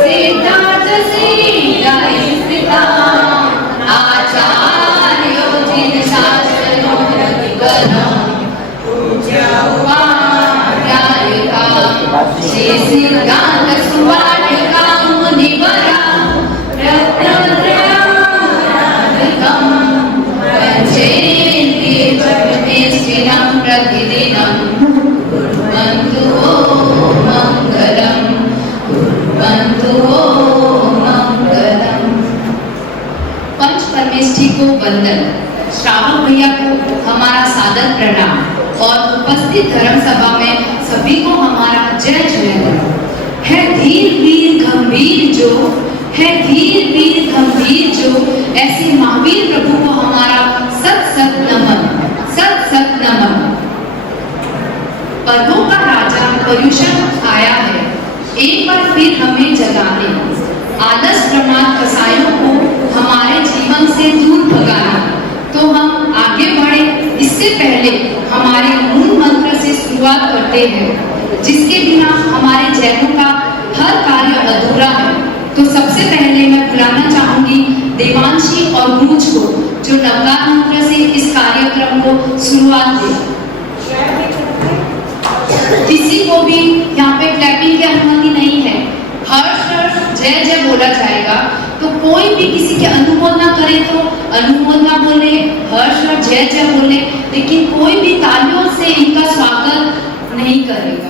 सिद्धार्थ सीता स्थिता आचार्यो जिन शास्त्रो रविकलम पूज्य उपाध्यायिका श्री सिद्धांत सुवाटिका मुनिवरा रत्नत्रयाधिकम पंचेन्द्रिय प्रतिष्ठितं प्रतिदिनं कुर्वन्तु मंगलम कुर्वन्तु मंगलम। पंच परमेष्ठी को वंदन। श्रावण भैया को हमारा सादर प्रणाम और उपस्थित धर्म सभा में सभी को हमारा जय जयकार। है धीर वीर गंभीर जो है धीर वीर गंभीर जो ऐसे महावीर प्रभु को हमारा सत सत नमन सत सत नमन। पदों का राजा पर्युषण आया है, एक बार फिर हमें जगाने, आलस प्रमाद कसायों को हमारे जीवन से दूर भगाना। तो हम आगे बढ़े इससे पहले हमारे मूल मंत्र से शुरुआत करते हैं, जिसके बिना हमारे जैनों का हर कार्य अधूरा है। तो सबसे पहले मैं बुलाना चाहूंगी देवांशी और गुरुज को, जो नवकार मंत्र से इस कार्यक्रम को शुरुआत दे। किसी को भी यहाँ पे क्लैपिंग की अनुमति नहीं है। हर्ष हर्ष जय जय बोला जाएगा, तो कोई भी किसी के अनुमोदना करे तो अनुमोदना बोले, हर्ष हर्ष जय जय बोले, लेकिन कोई भी तालियों से इनका स्वागत नहीं करेगा।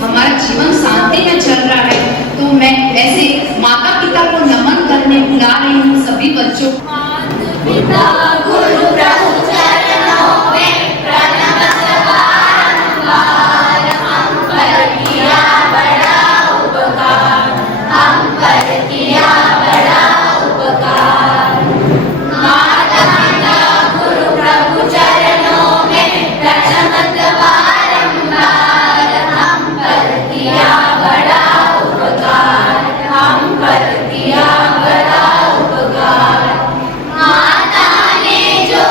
हमारा जीवन शांति में चल रहा है, तो मैं ऐसे माता पिता को नमन करने बुला रही हूँ सभी बच्चों। माता गुरु प्रभु चरणों में प्रणमस्कार, हम पर किया बड़ा उपकार, हम पर किया बड़ा उपकार। माता गुरु प्रभु चरणों में प्रणमस्कार, हम पर किया बड़ा उपकार, हम पर किया बड़ा उपकार। माता ने जो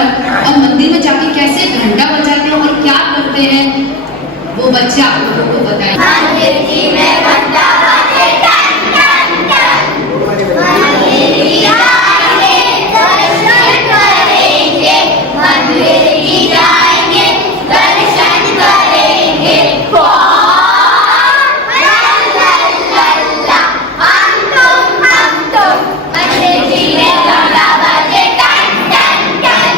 तरफ और मंदिर में जाके कैसे घंटा बजाते हैं और क्या करते हैं वो बच्चे आप लोगों को बताएं। मंदिर की में घंटा बजे टन टन टन, मंदिर की जाएंगे दर्शन करेंगे, मंदिर की जाएंगे दर्शन करेंगे। कौन लल्ला लल्ला हम तुम मंदिर की में घंटा बजे टन टन टन,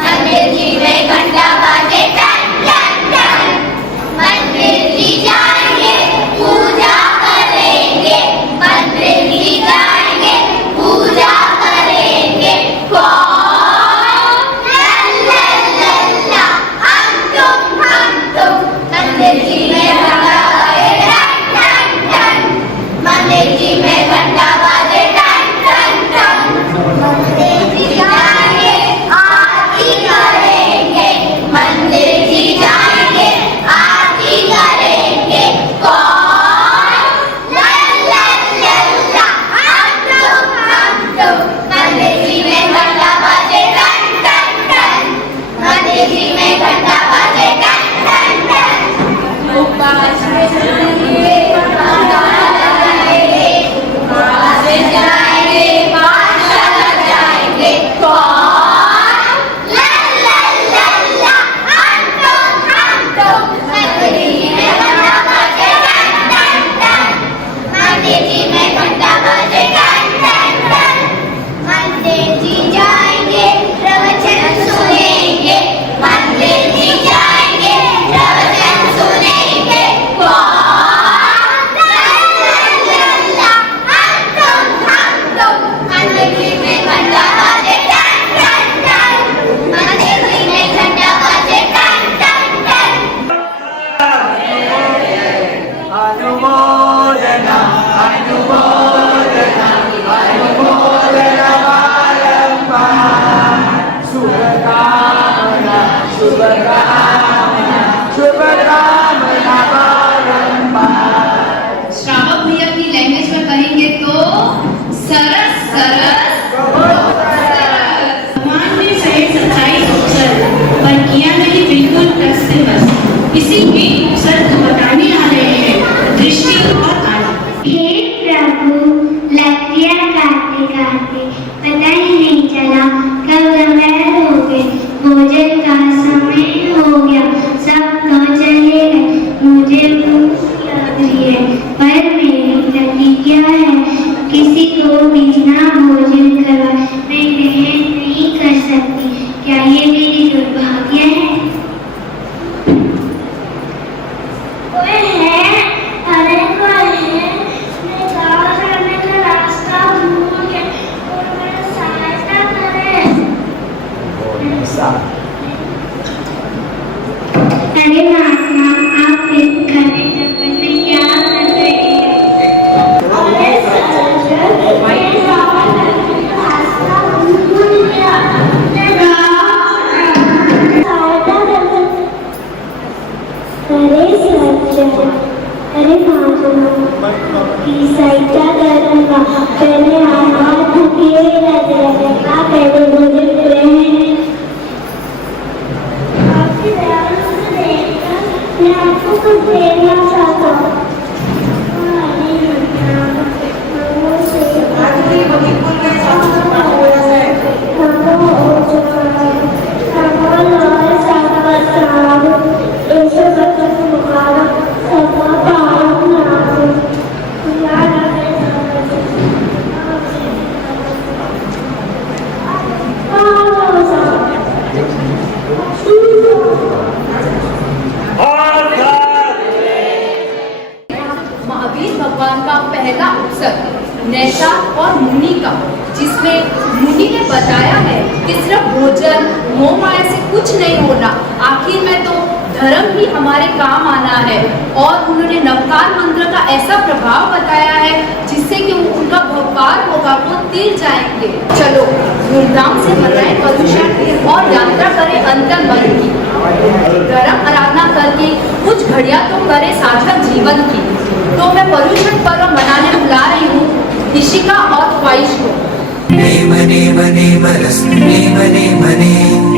मंदिर की में घंटा बजे टन टन टन, मंदिर की जाएंगे पूजा करेंगे, मंदिर की जाएंगे पूजा करेंगे। कौन लल्ला लल्ला हम तुम मंदिर की में घंटा बजे टन टन टन, मंदिर की में घंटा बजे टन टन टन, मंदिर की जाएंगे आरती करेंगे, मंदिर की जाएंगे आरती करेंगे। कौन लल्ला लल्ला हम तुम मंदिर की में घंटा बजे टन टन टन, मंदिर की में घंटा बजे टन टन टन। उपवास में जाएंगे पाठशाला जाएंगे, उपवास में जाएंगे पाठशाला जाएंगे। कौन लल्ला लल्ला हम तुम मंदिर की में घंटा बजे टन टन टन, मंदिर की में घंटा बजे टन टन टन, मंदिर की जाएंगे प्रवचन सुनेंगे, मंदिर की जाएंगे प्रवचन सुनेंगे। कौन लल्ला लल्ला हम तुम मंदिर की में घंटा बजे टन टन टन, मंदिर की में घंटा बजे टन टन टन। अनुमोदना अनुमोदना अनुमोदना बारंबार, शुभकामना शुभकामना शुभकामना बारंबार। श्रावक भैया की लैंग्वेज में कहेंगे तो सरस सरस सरस। भगवान ने सहे सच्चाई अवसर पर किया नहीं बिल्कुल टस से बस, इसी में अवसर को बताने आ रहे हैं दृष्टि और आनंद। हे प्रभु, लग गया गाते गाते, पता ही नहीं चला कब दोपहर हो गए, भोजन का समय हो गया, सब तो चले गए, मुझे भूख लग रही है, पर मेरी प्रतिज्ञा है किसी को भी ना भोजन करवाए मैं ग्रहण नहीं कर सकती। क्या ये मेरी दुर्भाग्य है? कोई है? अरे कोई है? मैं गाँव जाने का रास्ता भूल गया, और मेरा सहायता करें। अरे महात्मा, आप इस घने जंगल में क्या कर रहे हैं? अरे सज्जन, मैं गाँव जाने का रास्ता भूल गया, मैं सहायता करें। अरे सज्जन, अरे महात्मा की सहायता करूँगा, पहले आहार भूखे रहते हैं, आप पहले भोजन ग्रहण। आपकी दयालु से देखकर मैं आपको कुछ देना चाहता हूँ। महावीर भगवान का पहला अवसर नैषा और मुनि का, जिसमें मुनि ने बताया है कि सिर्फ भोजन मोह माया से कुछ नहीं होना, आखिर में तो धर्म ही हमारे काम आना है। और उन्होंने नवकार मंत्र का ऐसा प्रभाव बताया है जिससे कि उनका व्यापार होगा, वो तीर जाएंगे। चलो धूमधाम से मनाएं पर्युषण और यात्रा करें अंतर मन की, धर्म आराधना करके कुछ घड़िया तो करें सार्थक जीवन की। तो मैं पर्युषण पर्व मनाने बुला रही हूँ ऋषिका और ख्वाहिश को। नेम नेम नेम रस नेम नेम नेम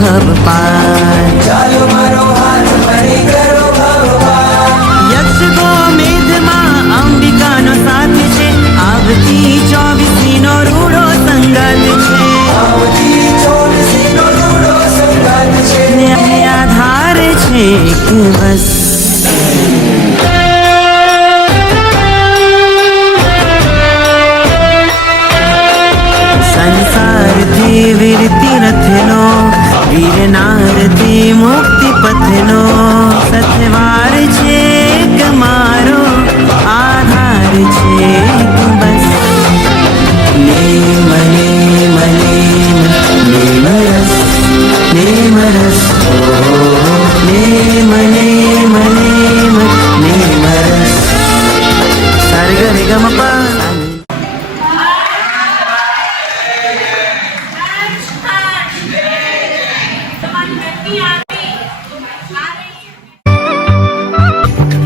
भव पार। ચાલો મારો હાથ મરી કરો ભગવાન। यक्ष गोमेध मां अंबिकाનો સાથ છે, આવતી 24નો રૂડો સંગાત છે। આવતી 24નો રૂડો સંગાત છે, ને આધાર છે એક બસ। સંસારથી વીરતી રથનો, વીર નારથી મુક્તિ પથનો, સથવાર છે એક મારો, આધાર છે એક બસ। નેમ નેમ નેમ નેમ રસ, નેમ રસ, નેમ નેમ નેમ નેમ રસ। સારે ગ રે ગ મ પ।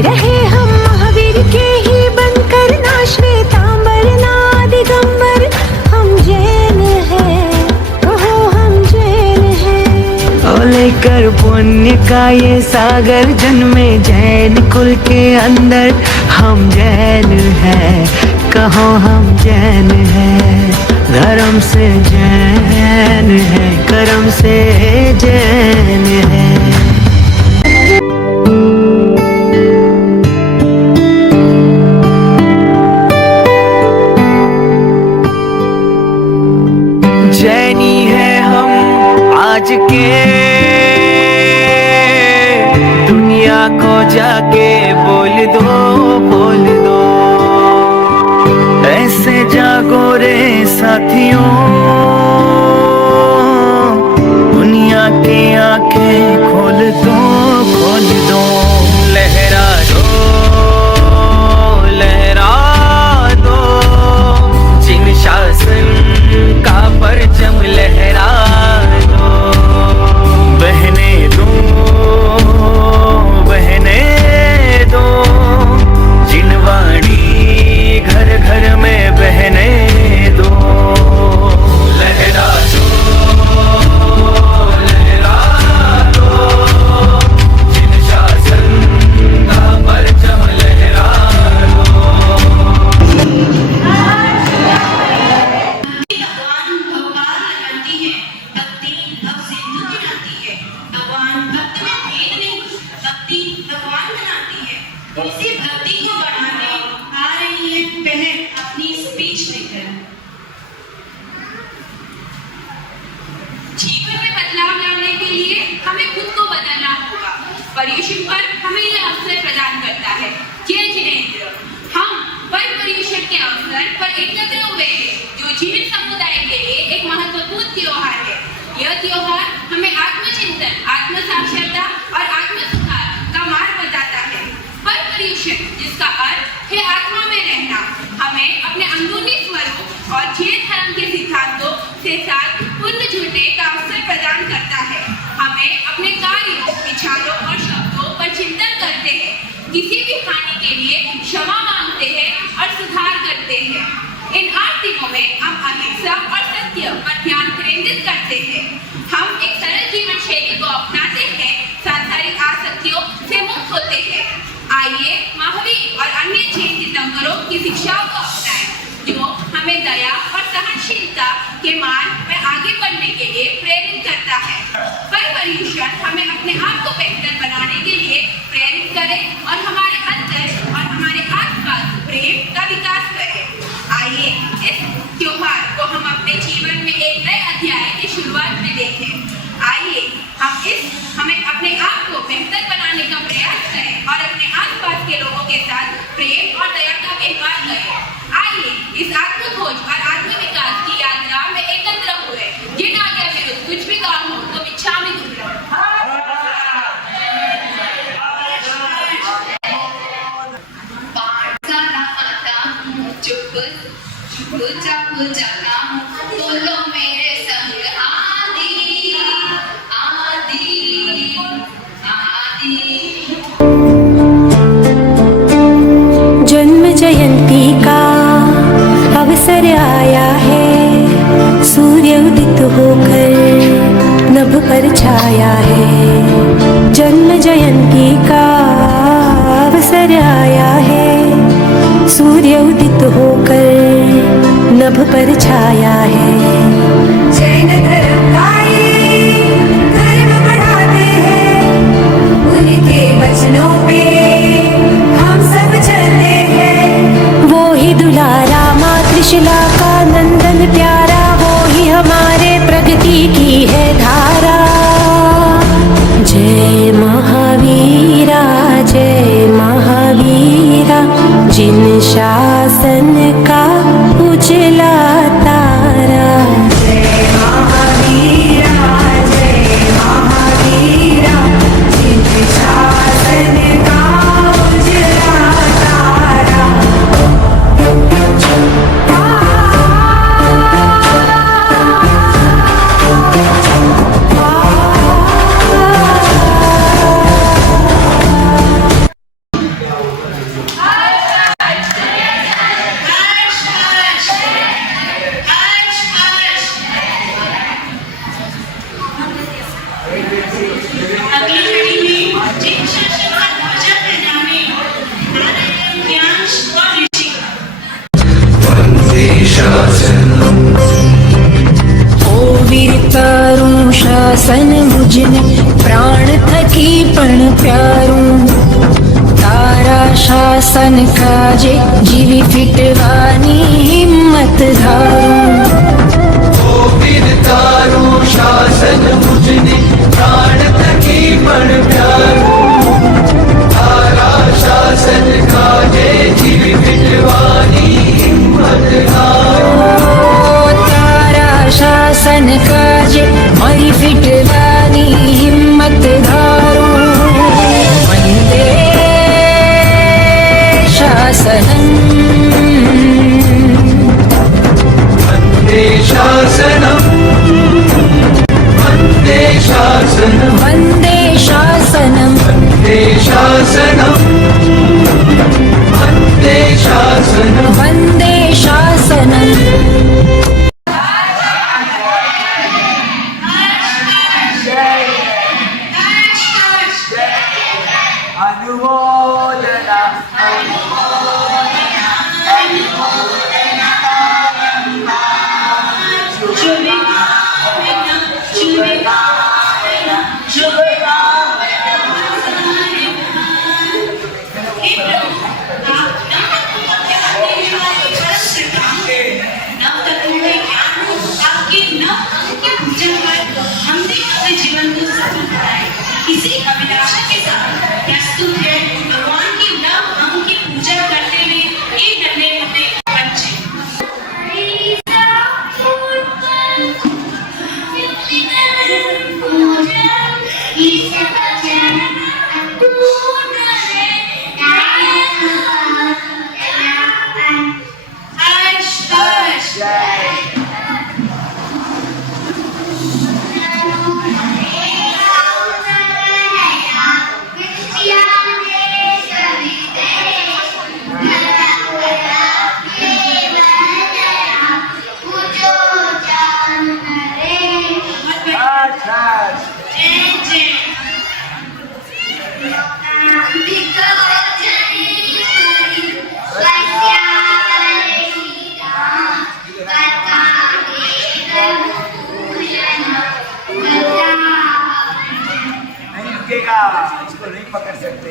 रहे हम महावीर के ही बनकर ना श्वेतांबर ना दिगंबर, हम जैन हैं, कहो हम जैन हैं। और लेकर पुण्य का ये सागर जन्मे जैन कुल के अंदर, हम जैन हैं, कहो हम जैन हैं। धर्म से जैन है, कर्म से जैन है। जैनी है हम आज के, दुनिया को जाके बोल दो, बोल दो। ऐसे जागो रे साथियों, दुनिया की आंखें खोल दो, खोल दो। लहरा दो, लहरा दो, जिन शासन का परचम लहरा दो। बहने दो, बहने दो, जिनवाणी घर घर में बहने दो। लहरा दो, लहरा दो, जिन शासन का परचम लहरा दो। भगवान भगवान लगाती है, भक्ति भव सिंधु गिराती है। भगवान भक्त में भेद नहीं, भक्ति भगवान बनाती है। इसी भक्ति को बढ़ाने आ रही है बहन अपनी स्पीच लेकर। जीवन में बदलाव लाने के लिए हमें खुद को बदलना होगा। पर्युषण पर हमें यह अवसर प्रदान करता है। जय जिनेंद्र, हम पर्युषण के अवसर पर एकत्र हुए हैं, जो जीवित समुदाय के लिए एक महत्वपूर्ण त्योहार है। यह त्योहार हमें आत्मचिंतन, आत्म साक्षरता और आत्म सुधार का मार्ग बताता है। पर्युषण जिसका अर्थ है आत्मा में रहना, हमें अपने अंदरूनी स्वरूप और जैन धर्म के सिद्धांतों से साथ पूर्ण जुड़ने का अवसर प्रदान करता है। हमें अपने कार्यों, विचारों और शब्दों पर चिंतन करते हैं, किसी भी हानि के लिए क्षमा मांगते हैं और सुधार करते हैं। इन 8 दिनों में हम अहिंसा और सत्य पर ध्यान केंद्रित करते हैं। हम एक सरल जीवन शैली को अपनाते हैं, सांसारिक आसक्तियों से मुक्त होते हैं। आइए महावीर और अन्य जैन तीर्थंकरों की शिक्षाओं को अपनाएं, जो हमें दया और सहनशीलता के मार्ग में आगे बढ़ने के लिए प्रेरित करता है। पर्युषण हमें अपने आप को बेहतर बनाने के लिए प्रेरित करे और हमारे अंदर और हमारे आसपास प्रेम का विकास करे। आइए इस त्योहार को हम अपने जीवन में एक नए अध्याय की शुरुआत में देखें। आइए हमें अपने आप को बेहतर बनाने का प्रयास करें और अपने आसपास के लोगों के साथ प्रेम और दया का व्यवहार करें। आइए इस आत्मखोज और आत्म विकास की यात्रा में एकत्र हुए। जिन आज्ञा विरुद्ध कुछ भी काम हो तो इच्छामि दुर्लभम। पाठशाला आता हूँ, चुप चाप जाता हूँ, बोलो मेरे संग आदि आदि आदि। जन्म जयंती का अवसर आया है, छाया है। जन्म जयंती का अवसर आया है, सूर्य उदित होकर नभ पर छाया है। जैन धर्म का ये धर्म बढ़ाते हैं, उनके वचनों पे हम सब चलते हैं। वो ही दुलारा माँ त्रिशला का नंदन प्यारा, वो ही हमारे प्रगति की है धारा। जय महावीरा, जय महावीरा, जिन शासन का उजला तारा। जय महावीरा, जय महावीरा, जिन शासन का उजला तारा। अगली कड़ी में जिन शासन का ध्वजा फहराने आ रहे हैं ज्ञान और ऋषि। ओ वीर तारू शासन मुझने प्राण थकी पण प्यारूं। तारा शासन काजे जीवी फिटवानी हिम्मत धारूं। तारू शासन मुझने प्राण थकी पण प्यारूं। तारा शासन काजे जीव फिटवानी हिम्मत धारूं। तारा शासन काजे मरी फिटवानी हिम्मत धारूं। वंदे शासनम्, वन्दे शासनम्, वन्दे शासनम्, वन्दे शासनम्, वन्दे शासनम्, वन्दे शासनम्। वन्दे शासनम्। अनुमोदना इसी अभिलाषा के साथ प्रस्तुत है भगवान की नव अंग की पूजा करते हुए एक नन्हे मुन्ने बच्चे। इसको नहीं पकड़ सकते।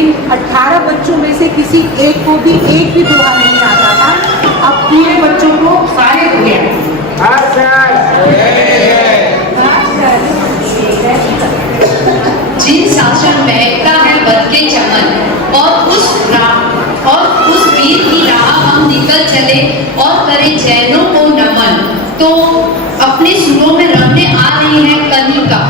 इन 18 बच्चों में से किसी एक को भी एक भी दोहा नहीं आता था। अब पूरे बच्चों को सारे हुए। जिन शासन महकता है बद के चमन और उस वीर की राह हम निकल चले और करें जैनों को नमन। तो अपने सुरों में रमने आ रही है कनिका।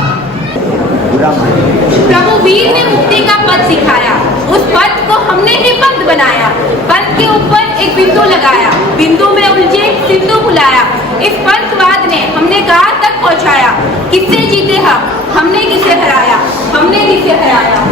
प्रभु वीर ने मुक्ति का पथ सिखाया, उस पथ को हमने ही पंथ बनाया। पंथ के ऊपर एक बिंदु लगाया, बिंदु में उलझे सिंधु बुलाया। इस पंथवाद ने हमने कहाँ तक पहुँचाया? किससे जीते हम? हमने किसे हराया? हमने किसे हराया?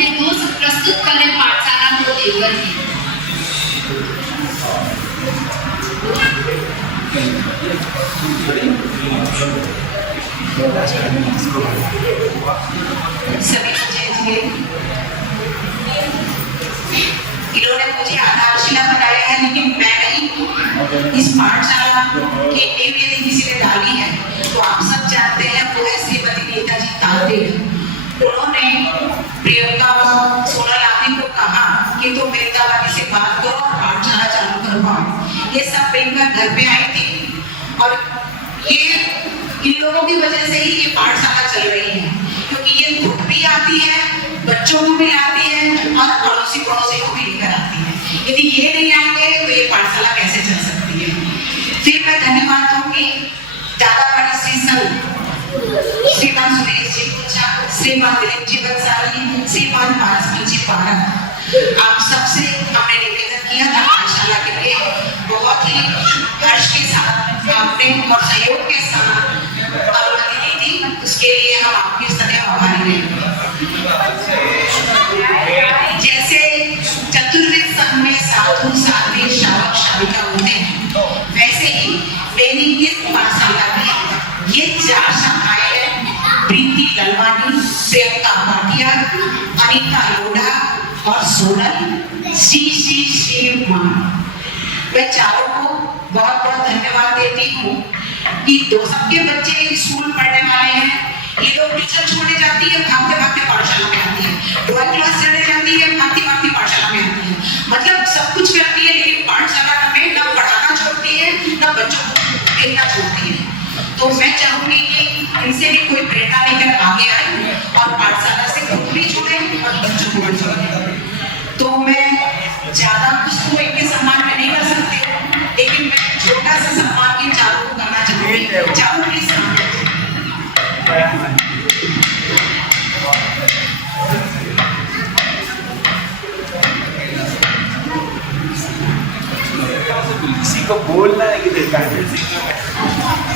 अपने दोस्त प्रस्तुत करें पाठशाला को लेकर के। सभी बच्चे इन्होंने मुझे आधारशिला बनाया है, लेकिन मैं नहीं। इस पाठशाला की नींव यदि किसी ने डाली है तो आप सब जानते हैं वो है श्रीमती नेताजी तालदेव। उन्होंने प्रियंका और सोनल आदि को कहा कि तुम मेहताबादी से बात करो और पाठशाला चालू करवाओ। ये सब मिलकर घर पे आई थी और ये इन लोगों की वजह से ही ये पाठशाला चल रही है, क्योंकि ये खुद भी आती है, बच्चों को भी लाती है और पड़ोसी पड़ोसी को भी लेकर आती है। यदि ये नहीं आएंगे तो ये पाठशाला कैसे चल सकती है। फिर मैं धन्यवाद दूंगी दादावाड़ी श्री संघ श्रीमान सुरेश जी पूछा, श्रीमान दिलीप जी बंसाली, श्रीमान पारसमल जी पारक, आप सबसे हमने निवेदन किया था पाठशाला के लिए। बहुत ही हर्ष के साथ आपने और सहयोग के साथ अनुमति दी थी, उसके लिए हम आपके सदैव आभारी रहेंगे। जैसे चतुर्वेद संघ में साधु साध्वी श्रावक श्राविका होते हैं, वैसे ही मेरी इस पाठशाला में ये 4 शाखाएं हैं। प्रीति ललवानी, प्रियंका भाटिया, अनिता लोढ़ा और सोनल श्री मान। मैं चारों को बहुत बहुत धन्यवाद देती हूँ कि सबके बच्चे स्कूल पढ़ने वाले हैं। ये लोग ट्यूशन छोड़ने जाती है, भागते भागते पाठशाला में आती है, ड्राइंग क्लास चढ़ने जाती है, भागती भागती पाठशाला में आती है। मतलब सब कुछ करती है, लेकिन पाठशाला में ना पढ़ाना छोड़ती है, ना बच्चों को देखना छोड़ती है। तो मैं चाहूंगी कि इनसे भी कोई प्रेरणा लेकर आगे आए और पाठशाला से खुद भी जुड़े और बच्चों को भी जुड़े। तो मैं ज्यादा कुछ तो इनके सम्मान में नहीं कर सकती, लेकिन मैं छोटा सा सम्मान की चारों को करना चाहूंगी। चारों प्लीज किसी को बोलना है कि देखा है।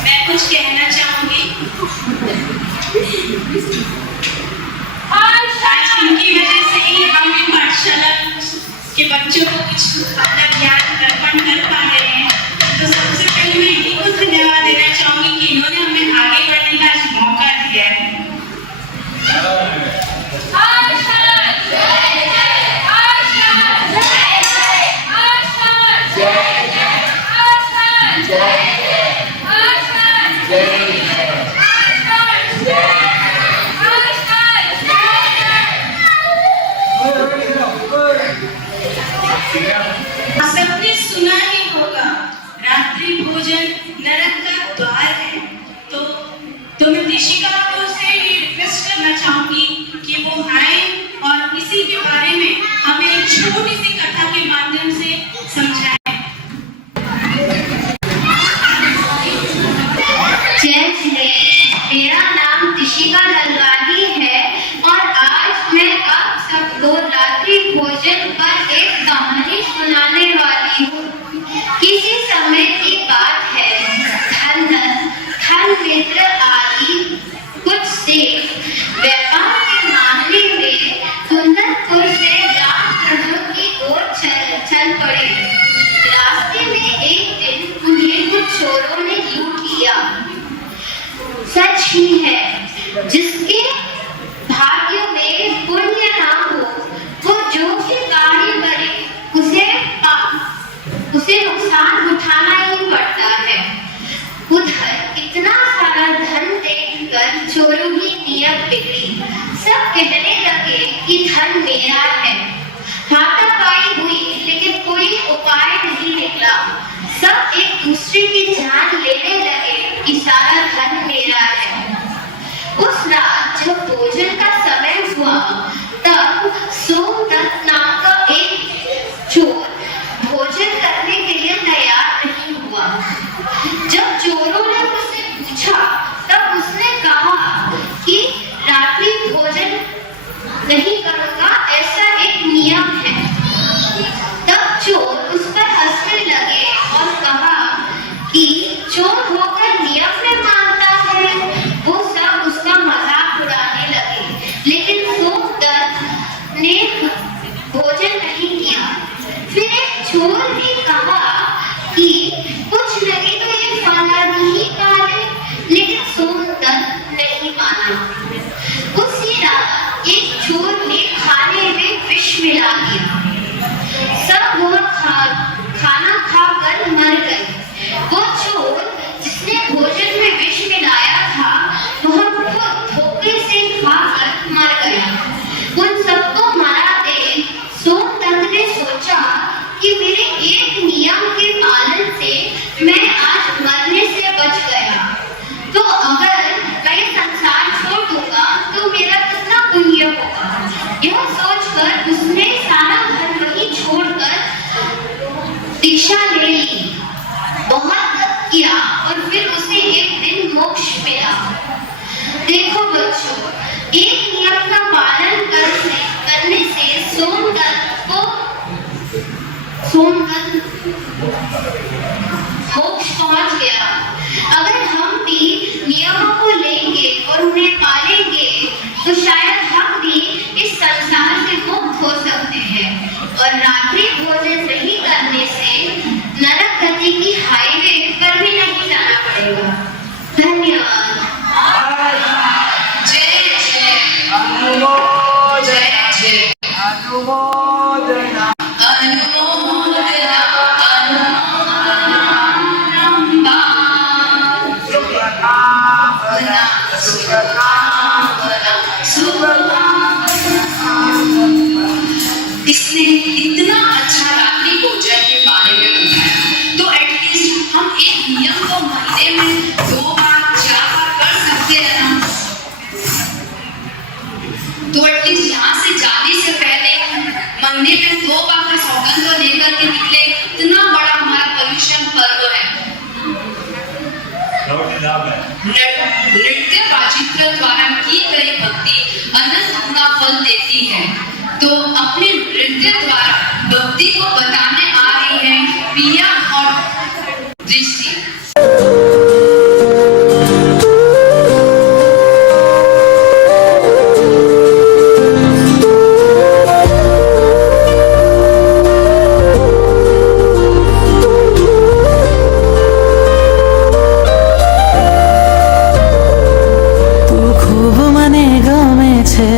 मैं कुछ कहना चाहूंगी। आज इनकी वजह से ही हम भी पाठशाला के बच्चों को कुछ अपना ज्ञान अर्पण कर पा रहे हैं। तो सबसे पहले मैं इन्हीं को धन्यवाद देना चाहूंगी कि इन्होंने हमें आगे बढ़ने का आज मौका दिया है। सबने सुना ही होगा, रात्रि भोजन नरक का द्वार है। तो मैं ऋषिका को से ये रिक्वेस्ट करना चाहूंगी कि वो आए और इसी के बारे में हमें एक छोटी सी कथा के माध्यम से समझाएं। मेरा नाम ऋषिका ललवानी है और आज मैं आप सबको रात्रि भोजन पर एक कहानी सुनाने वाली हूँ। किसी समय की बात है, धन मित्र आदि कुछ से व्यापार के मामले में सुंदरपुर से रामगढ़ की ओर चल पड़े। रास्ते में एक दिन उन्हें कुछ चोरों ने लूट लिया। सच ही है, जिसके भाग्य में पुण्य ना हो वो जो भी कार्य करे उसे नुकसान उठाना ही पड़ता है। उधर इतना सारा धन देखकर चोरों की नीयत बिगड़ी। सब कहने लगे कि धन मेरा है। हाथापाई हुई, लेकिन कोई उपाय नहीं निकला। सब एक दूसरे की जान लेने लगे कि सारा धन मेरा है। उस रात जब भोजन का समय हुआ, तब सोमदत्त नाम का एक चोर भोजन करने के लिए तैयार नहीं हुआ। जब चोरों ने उससे पूछा, तब उसने कहा कि रात्रि भोजन नहीं करूंगा, ऐसा एक नियम है। तब चोर उस पर हंसने लगे और कहा कि चोर होकर नियम में मानता है। वो सब उसका मजाक उड़ाने लगे, लेकिन सोमदत्त ने भोजन नहीं किया। फिर एक चोर ने कहा कि कुछ नहीं तो ये फलाना ही पाले, लेकिन सोमदत्त नहीं माना। उसी रात एक चोर ने खाने में विष मिला दिया। सब वह खाना खाकर मर गए। वो चोर जिसने भोजन में विष मिलाया था वह खुद धोखे से खाकर मर गया। उन सबको मारा देख सोमदत्त ने सोचा कि मेरे एक नियम के पालन से मैं आज मरने से बच गया, तो अगर मैं ये संसार छोड़ दूंगा तो मेरा कितना पुण्य होगा। यह सोचकर उसने सारा घर वही छोड़कर दीक्षा ले ली। बहुत तप किया और फिर उसे एक दिन मोक्ष मिला। देखो बच्चों, एक नियम का पालन करने से सोमदत्त मोक्ष पहुंच गया। अगर हम भी नियमों को लेंगे और उन्हें पालेंगे तो शायद हम भी इस संसार से मुक्त हो सकते हैं और रात्रि भोजन नहीं करने से नरक गति की हाईवे पर भी नहीं जाना पड़ेगा। धन्यवाद। जय जय अनुमोदना जय जय अनुमोदना अनुमोदना इसने इतना अच्छा रात्रि भोजन के बारे में बताया, तो एटलीस्ट हम एक नियम को महीने में 2 बार 4 बार कर सकते हैं ना। तो एटलीस्ट यहाँ से जाने से पहले महीने में 2 बार का सौगंध तो लेकर के निकले। इतना बड़ा हमारा पर्युषण पर्व है। नृत्य वाचित्र द्वारा की गई भक्ति अनंत गुना फल देती है। तो अपने नृत्य द्वारा भक्ति को बताने आ रही है प्रिया और दृष्टि।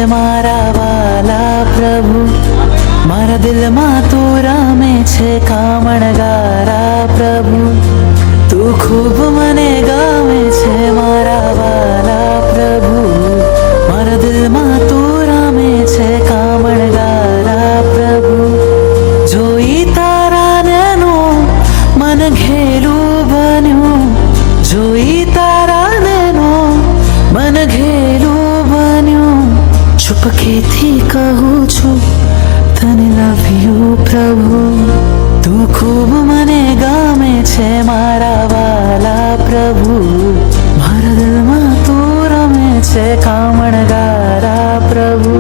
मारा वाला प्रभु मारा दिल मा तू रामे छे कामणगारा प्रभु तू खूब मने गावे छे मारा वाला प्रभु मारा दिल मा तू रामे छे कामणगारा प्रभु जोई तारा नेनो मन घेलू बन्यू जोई तारा नेनो मन घेलू बन्यू चुपके थी कहूँ छु तने लव यू प्रभु तू खूब मने गामे छे मारा वाला प्रभु मारा दिल मा तू रमे छे कामणगारा प्रभु।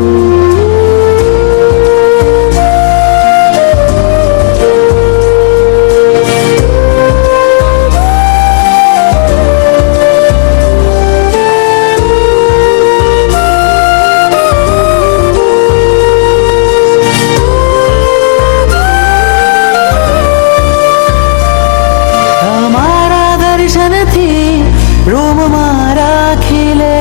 रोम मारा खिले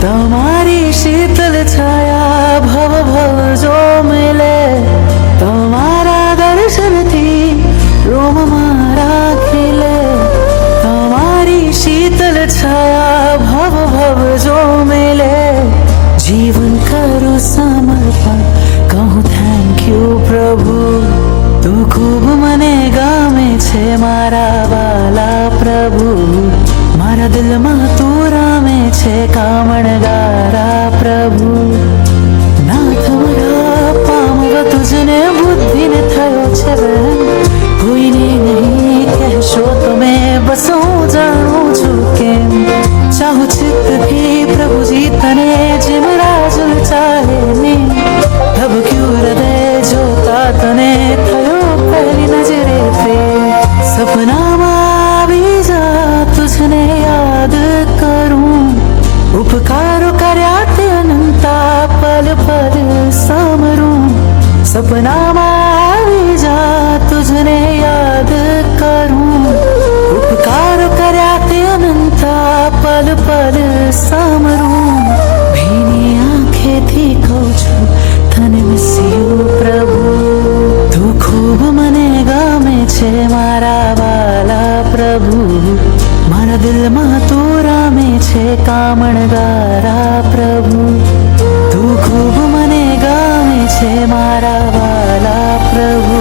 तुम्हारी शीतल छाया भव भव जो मिले तुम्हारा दर्शन थी रोम मारा खिले तुम्हारी शीतल छाया भव भव जो मिले जीवन करो समर्पण कहूँ थैंक यू प्रभु तू खूब मने गामे छे मारा वाला प्रभु मारा दिल मा तू रामे छे कामणगारा प्रभु नाथ मारा पामव तुझने बुद्धि ने थयो छे कोई ने नहीं कहशो तो मैं बसो जाणू छू केम चाहू चित्त थी प्रभु जी तने जिम राजुल चाहे ने तब क्यों हृदय जोता तने थयो पहली नजरे पे सपना मा भी जा तुझने याद करूं उपकारों का सपना मारी जा तुझने याद करूं उपकार कर्या ते अनंत पल पल सामरूं भीनी आंखेથી કહું છું તને મિસ યુ પ્રભુ તું ખૂબ મને ગમે છે મારા વાલા પ્રભુ મારા દિલમાં તું રમે છે કામણગારા પ્રભુ તું ખૂબ મને ગમે છે મારા વાલા પ્રભુ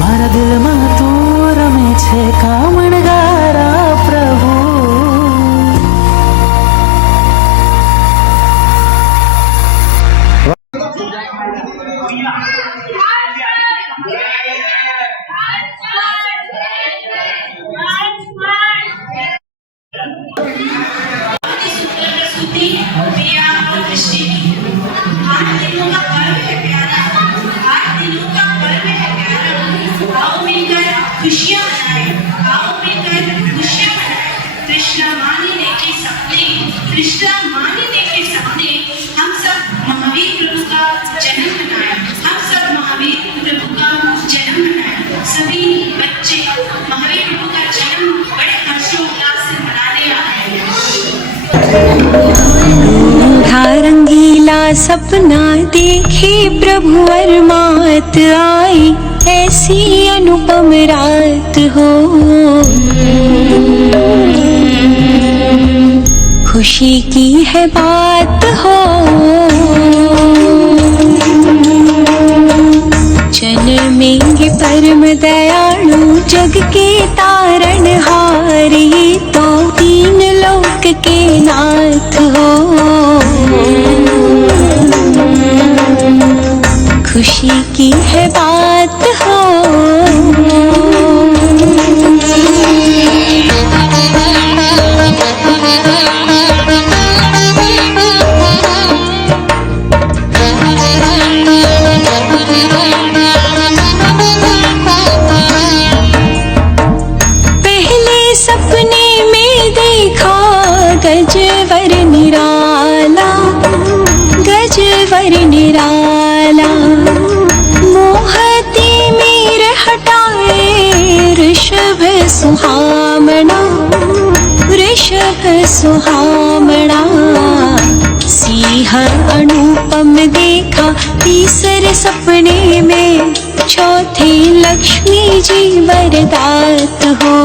મારા દિલમાં તું રમે છે કામણગારા પ્રભુ प्रस्तुति प्रिया और दृष्टि की 8 दिनों का पर्व है प्यारा 8 दिनों का पर्व है प्यारा आओ मिलकर खुशियां मनाएं आओ मिलकर खुशियां मनाएं कृष्णा माने देखे सपने कृष्णा माने देखे सपने हम सब महावीर प्रभु का जन्म मनाएं हम सब महावीर प्रभु का जन्म मनाएं सभी बच्चे महावीर प्रभु का जन्म बड़े हर्षोल्लास से मनाने आए हैं रंगीला सपना देखे प्रभु और मात आई ऐसी अनुपम रात हो खुशी की है बात हो जन्मेंगे परम दयालु जग के तारणहार ये तो तीन लोक के नाथ हो खुशी की है बात हो पहले सपने में देखा गजवर निराला मोहती मीर हटाए ऋषभ सुहामणा सिंह अनुपम देखा तीसरे सपने में चौथे लक्ष्मी जी वरदात हो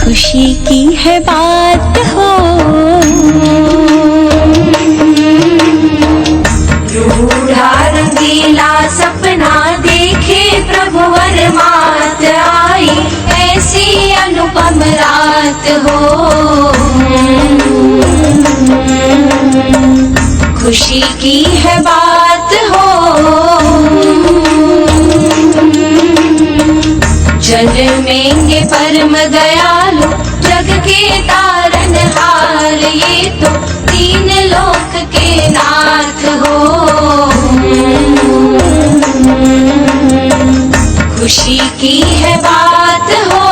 खुशी की है बात हो रूढ़ा रंगीला सपना देखे प्रभु वर मात आई ऐसी अनुपम रात हो खुशी की है बात हो जन्मेंगे परम दयालु जग के तारणहार ये तो तीन लोक के नाथ हो खुशी की है बात हो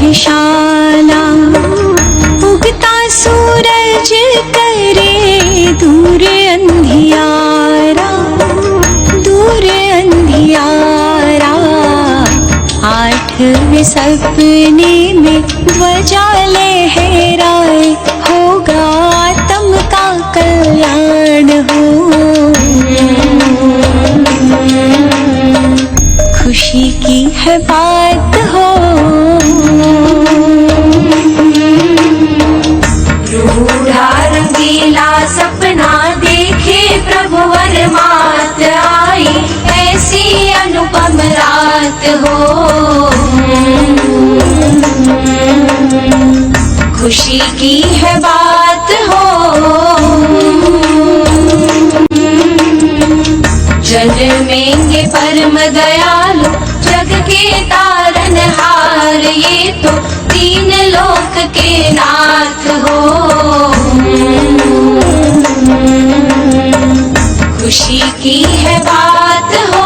विशाला उगता सूरज करे दूर अंधियारा 8वें सपने में ध्वजा लहराए होगा आत्म का कल्याण हो खुशी की है बात हो रूढ़ा रंगीला सपना देखे प्रभु वर मात आई ऐसी अनुपम रात हो खुशी की है बात हो जन्मेंगे परम दयालु जग के तारनहार, ये तो तीन लोक के नाथ हो। खुशी की है बात हो।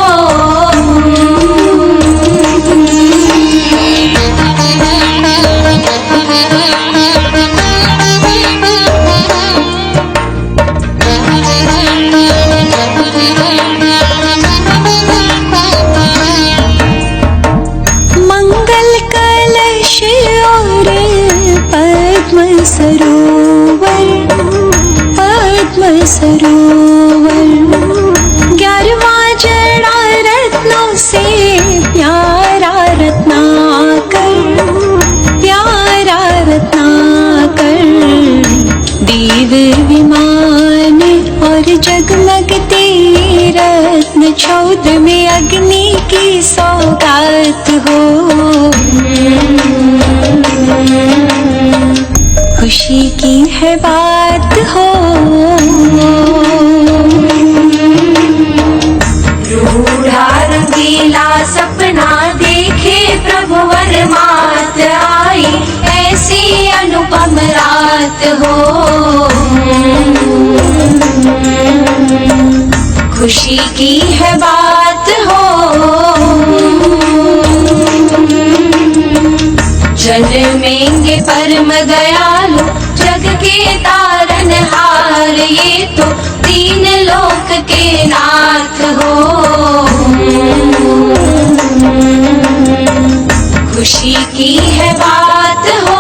मंगल कलश और पद्म सरोवर, पद्म सरोवर, 11वां जड़ा रत्नों से प्यारा रत्नाकर, प्यारा रत्नाकर, दिव्य विमान और जगमगते रत्न, 14वें अग्नि की सौगात हो। खुशी की है बात हो। रूढ़ा रंगीला सपना देखे प्रभु वरमात आई, ऐसी अनुपम रात हो। खुशी की है बात हो। जन्मेंगे परम दयालु जग के तारनहार, ये तो तीन लोक के नाथ हो। खुशी की है बात हो।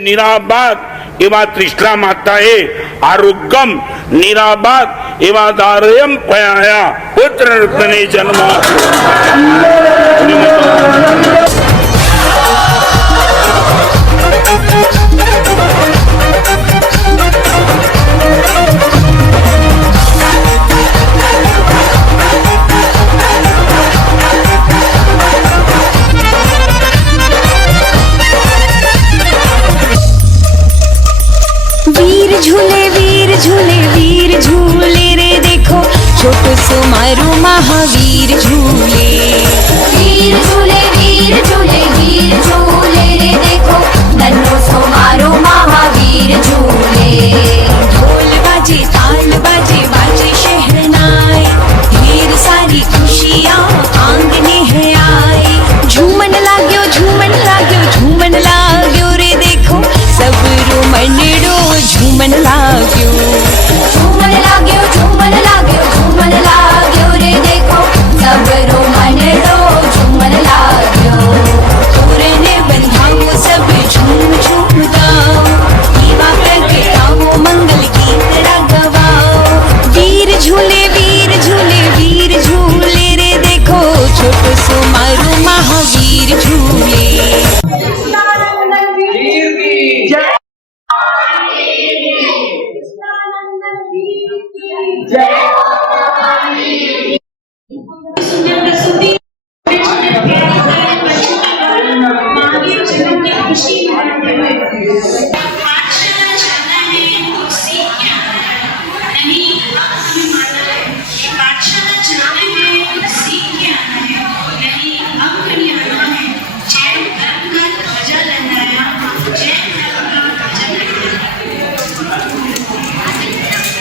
निराबाद एवा तृष्णा माताए आरोग्यम निराबाद एवा दारयम पयाया पुत्र रत्ने जन्मा। वीर झूले रे देखो, छोटो सो मारो महावीर झूले। वीर झूले रे देखो, नन्हो सो मारो महावीर झूले। ढोल बाजे ताल बाजे बाजे शहनाई, ढेर सारी खुशियाँ आंगने है आई। झूमन लाग्यो रे देखो, सब रो मनड़ो झूमन लाग्यो। झूमन लाग्यो रे देखो, सब रो मनड़ो झूमन लाग्यो। तोरने बंधाओ सब झूम झूम गाओ, दीवा प्रगटाओ मंगल गीत गवाओ। वीर झूले रे देखो, छोटो सो मारो महावीर झूले।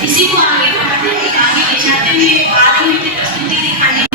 इसी को आगे ले जाते हुए आगे की प्रस्तुति दिखाने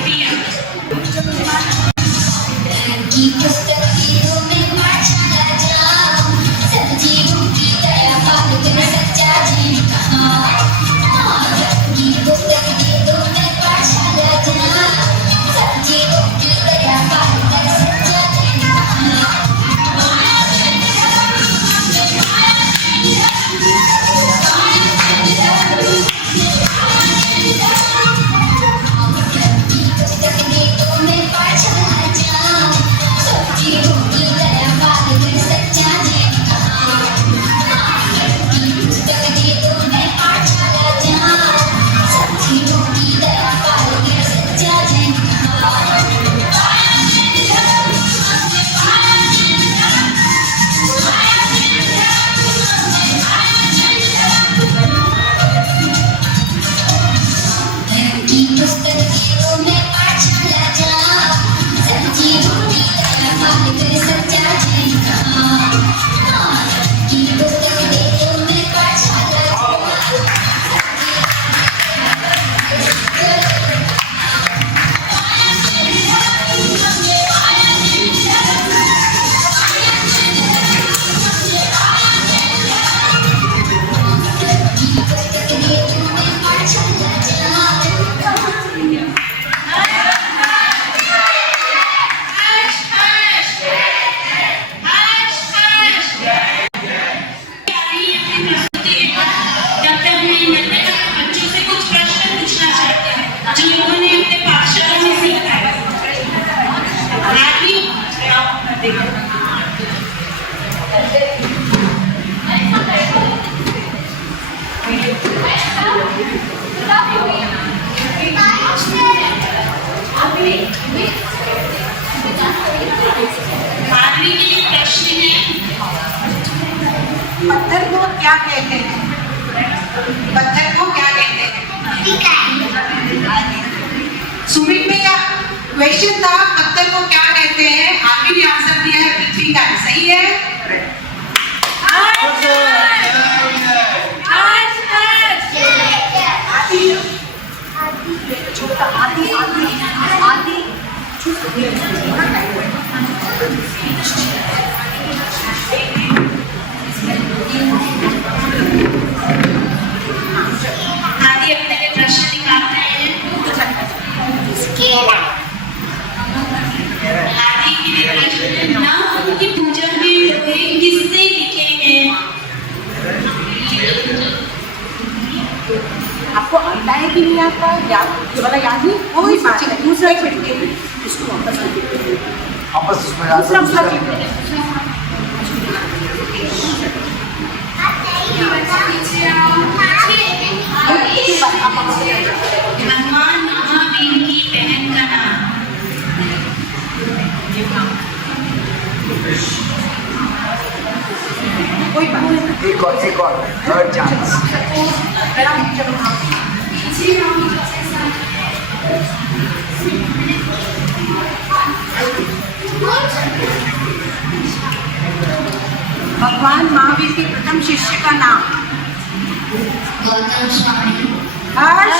की प्रस्तुति के बाद तब तक मैं नन्हे बच्चों से कुछ प्रश्न पूछना चाहती हूँ जो इन्होंने अपने पाठशाला में सीखा है। माधवी के लिए प्रश्न है, पत्थर को क्या कहते हैं? पत्थर को क्या कहते हैं? सुमित में क्या क्वेश्चन था, पत्थर को क्या कहते हैं? आपने भी आंसर दिया है पृथ्वी का, सही है? आदि अपने लिए प्रश्न निकालते हैं। आदि के लिए प्रश्न है, नाम की पूजा में लोहे किसने लिखे हैं? आपको आता है कि नहीं आता? याद ये वाला याद नहीं, कोई बात नहीं, दूसरा छिड़के इसको वापस उसमें दूसरा भगवान महावीर की बहन का नाम? कोई बात नहीं, एक और थर्ड चांस। भगवान महावीर के प्रथम शिष्य का नाम? गौतम स्वामी। हर्ष।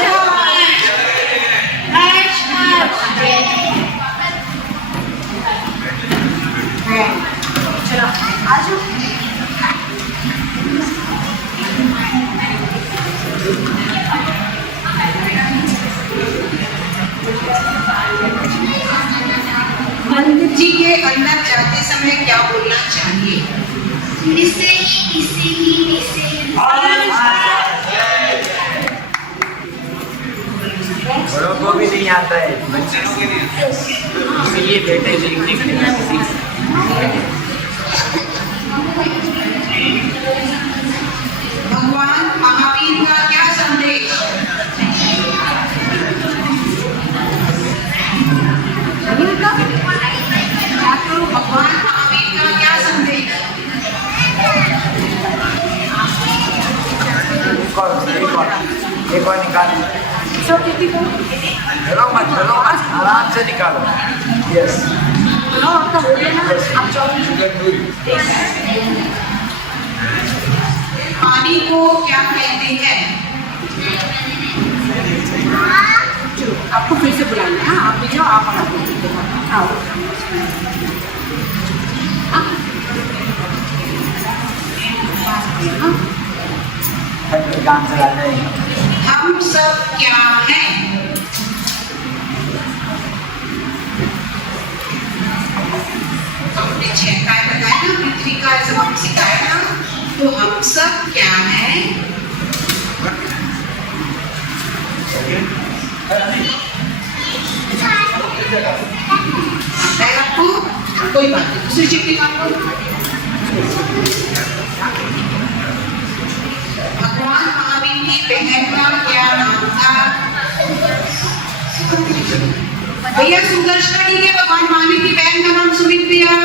चलो आ जाओ। मंदिर जी के अंदर जाते समय क्या बोलना चाहिए? बड़ों को भी नहीं आता है, बच्चों के लिए इसलिए बेटे देखने के लिए। भगवान महावीर का क्या संदेश? भगवान महावीर का क्या संदेश? एक और निकालो। चलो मत, आराम से निकालो। यस। पानी को क्या कहते हैं? आपको फिर से बुलाना है, आप भी जाओ, आप आओ। हम सब क्या हैं? हमने 6 काय बताया ना, पृथ्वी का जब हम सिखाया ना, तो हम सब क्या हैं? आपको कोई बात नहीं, दूसरी चिट्ठी आपको। भगवान महावीर की बहन का क्या नाम था? भैया सुदर्शना, ठीक है, भगवान महावीर की बहन का नाम सुमित भैया।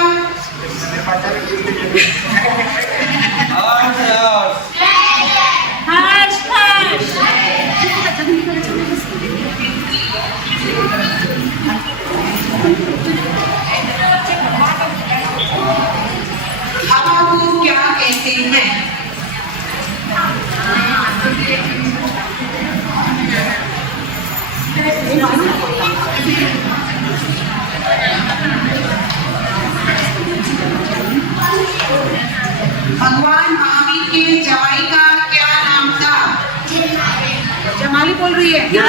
हवा को क्या कहते हैं? भगवान महावीर के जवाई का क्या नाम था? जमाली बोल रही है। जय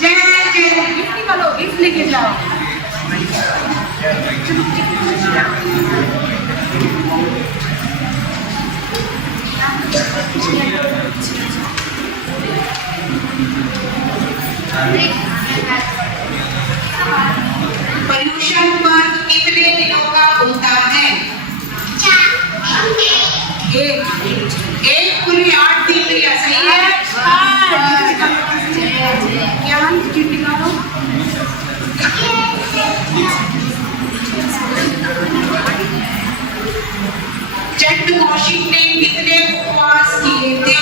जय। गिफ्ट निकालो, गिफ्ट लेके जाओ। पर्यूषण पर्व कितने दिनों का होता है? एक पूरी 8 दिन लिया, सही है? ज्ञान चिट्ठी निकालो। चंड कौशिक ने कितने उपवास किए थे?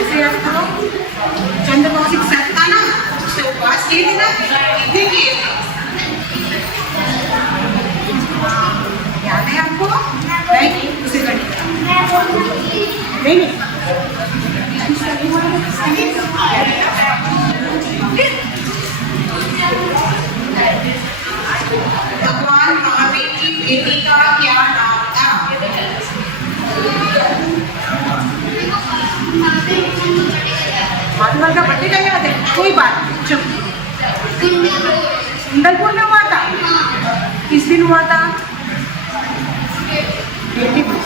ऐसे आप करो। चंड कौशिक सत था ना, उससे उपवास किए थे ना, कितने किए थे? याद है आपको? नहीं, उसे नहीं भगवान महावीर की बेटी का क्या नाम था? महात्मा का बर्थडे का याद है? कोई बात नहीं, चुप। कुंडलपुर में हुआ था? किस दिन हुआ था?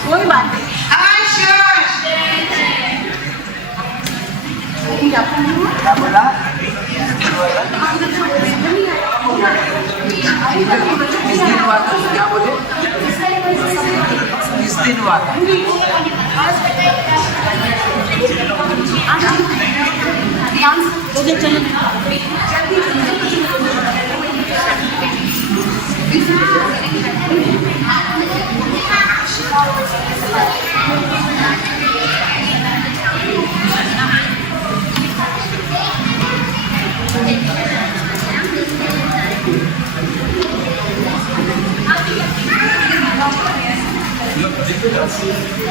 कोई बात नहीं। क्या बोला? किस दिन हुआ था? क्या बोले? किस दिन हुआ था?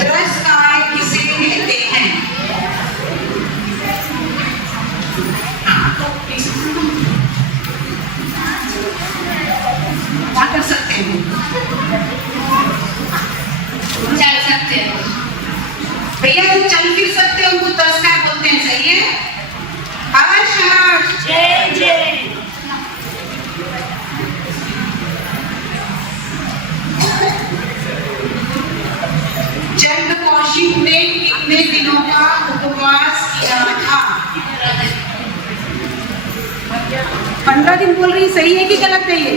रसकाय किसे कहते हैं? क्या कर सकते हैं? चल सकते हैं भैया जो चल फिर सकते हैं उनको रसकाय बोलते हैं, सही है? जय जय। चंड कौशिक ने कितने दिनों का उपवास किया था? 15 दिन बोल रही, सही है कि गलत है ये?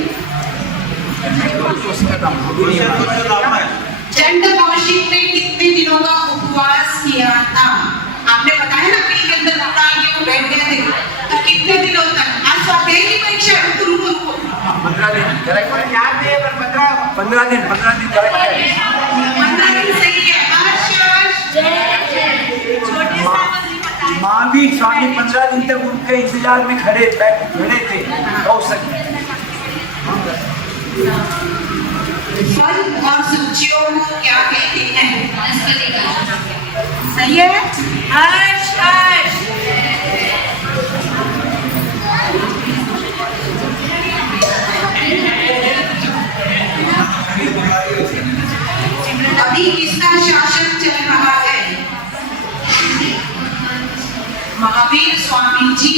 चंड कौशिक ने कितने दिनों का उपवास किया था? आपने बताया ना बिल के अंदर डाल के वो बैठ गए थे, तो कितने दिनों तक? आज स्वाध्याय की परीक्षा, रुको 15 दिन। याद है पर 15 दिन 15 दिन 15 दिन सही है। महावीर स्वामी 15 दिन तक उनके इंतजार में खड़े थे। हो सके फल और सब्जियों को क्या कहते हैं? सही है? हर्ष हर्ष। अभी किसका शासन चल रहा है? महावीर स्वामी जी।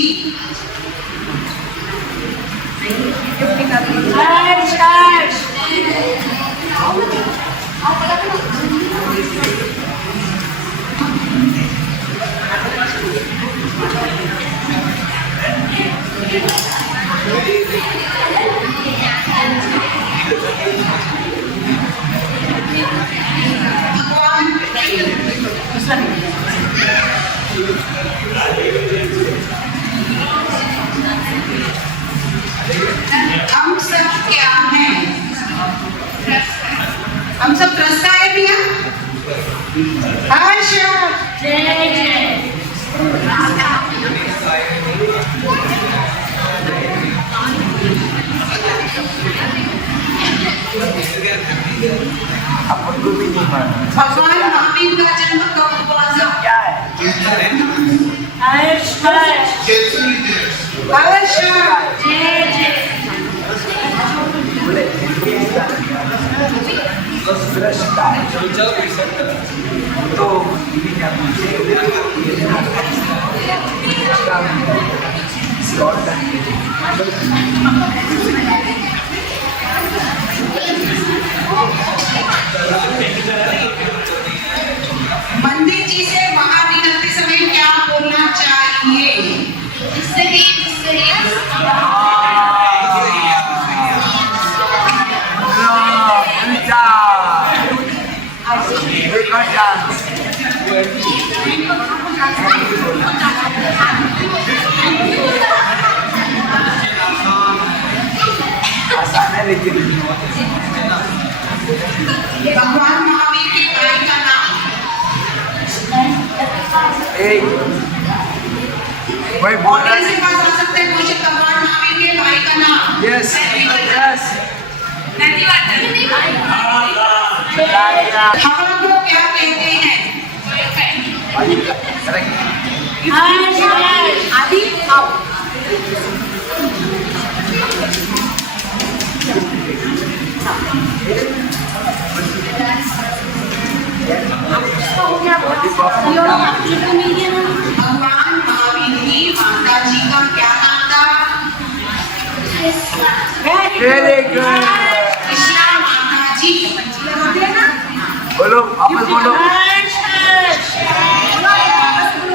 हर्ष हर्ष। हम सब क्या हैं? हम सब रस्ता है भैया। हर्ष जय जय। अपन को भी नहीं मालूम भगवान महावीर का जन्म कब हुआ था? क्या है। हर्ष हर्ष हर्ष जय जय। तो क्या एक और चांस आसान है लेकिन भगवान महावीर की गाय का नाम। एक कोई बोल रहा ऑडियंस के पास आ सकते हैं क्वेश्चन। भगवान महावीर के भाई का नाम। यस यस हम लोग को क्या कहते हैं? आदि आओ भगवान महावीर की माता जी का क्या नाम था? वेरी गुड कृष्णा माता जी। बोलो वापस बोलो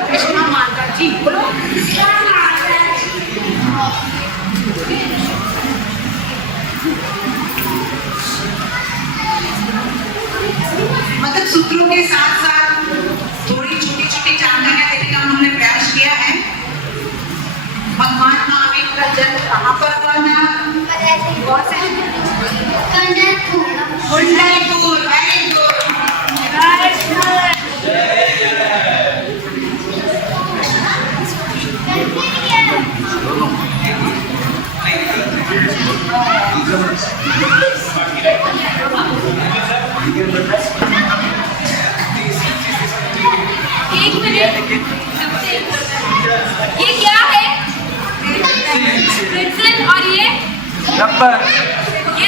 कृष्णा माता जी बोलो। मतलब सूत्रों के साथ साथ थोड़ी छोटी छोटी जानकारियां देने का हमने प्रयास किया है। भगवान महावीर का जन्म कहाँ पर हुआ था? कुंडलपुर। Very good. एक मिनट ये क्या है प्रिंसेस और ये नंबर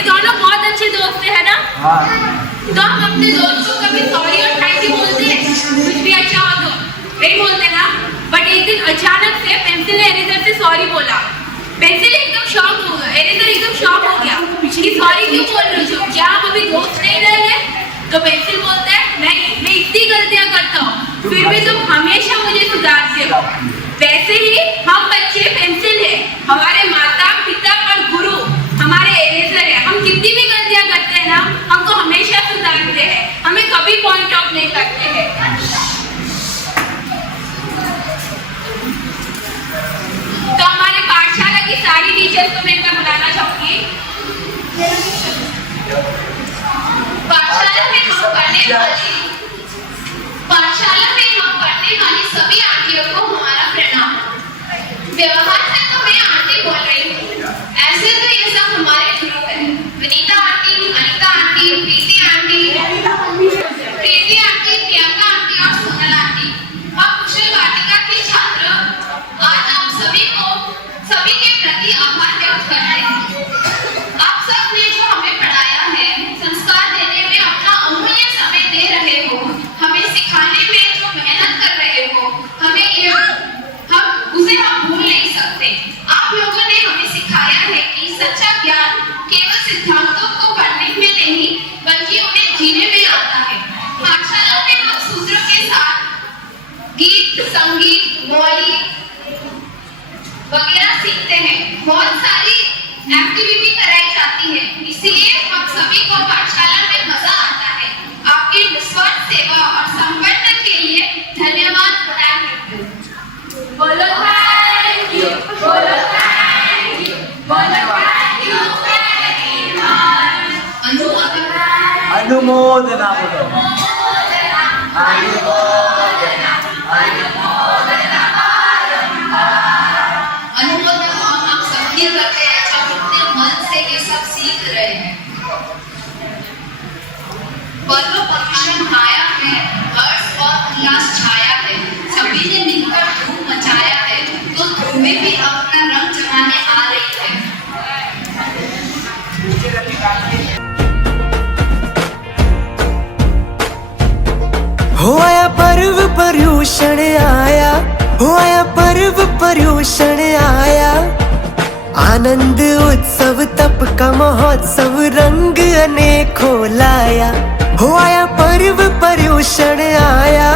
दोनों बहुत अच्छे दोस्त है ना। हाँ तो हम अपने दोस्त को कभी सॉरी और थैंक यू बोलते हैं कुछ भी अच्छा हो तो नहीं बोलते ना। बट एक दिन अचानक से पेंसिल ने इरेजर से सॉरी बोला। पेंसिल एकदम शॉक हो गया, इरेजर एकदम शॉक हो गया कि सॉरी क्यों बोल रहे हो, क्या हम अभी दोस्त नहीं रहे हैं? तो पेंसिल बोलता है नहीं, मैं इतनी गलतियां करता हूँ फिर भी तुम हमेशा मुझे सुधारते हो। वैसे ही हम बच्चे पेंसिल है, हमारे माता पिता और गुरु हमारे इरेजर है। हम कितनी भी गलतियां करते हैं ना, हमको हमेशा सुधारते हैं, हमें कभी पॉइंट आउट नहीं करते हैं। तो हमारे पाठशाला की सारी टीचर्स को मैं एक बार बुलाना चाहूंगी। पाठशाला में हम पढ़ने वाली सभी आंटियों को हमारा प्रणाम। व्यवहार से तो मैं आंटी बोल रही हूँ, ऐसे तो ये सब हमारे गुरु है। विनीता आंटी, अनिता आंटी, प्रीति आंटी, प्रियंका आंटी और सोनल आंटी। हम कुशल वाटिका के छात्र आज आप सभी के प्रति आभार व्यक्त करते हैं। आप सब ने जो हमें पढ़ाया है, संस्कार देने में अपना अमूल्य समय दे रहे हो, हमें सिखाने में जो मेहनत कर रहे हो, हम उसे भूल नहीं सकते। आप लोगों ने हमें सिखाया है कि सच्चा ज्ञान केवल सिद्धांतों को पढ़ने में नहीं बल्कि उन्हें जीने में आता है। पाठशाला में हम सूत्रों के साथ गीत, संगीत, मौलिक वगैरह सीखते हैं। बहुत सारी एक्टिविटी कराई जाती है, इसलिए हम सभी को पाठशाला में मजा आता है। आपकी निस्वार्थ सेवा और संवर्धन के लिए धन्यवाद। बोलो थैंक यू, बोलो थैंक यू, बोलो थैंक यू वेरी मच। अनुमोदना बोलो अनुमोदन हम सबकी करते हैं जो अपने मन से ये सब सीख रहे हैं। पर्व पक्षण आया है, हर्ष और उल्लास छाया है, सभी ने मिलकर धूम मचाया है, तो ध्रुवी भी अपना रंग जमाने आ रही है। हो आया पर्व पर्यूषण आया, हो आया पर्व पर्यूषण आया। आनंद उत्सव तप का महोत्सव रंग अनेकों लाया। हो आया पर्व पर्यूषण आया,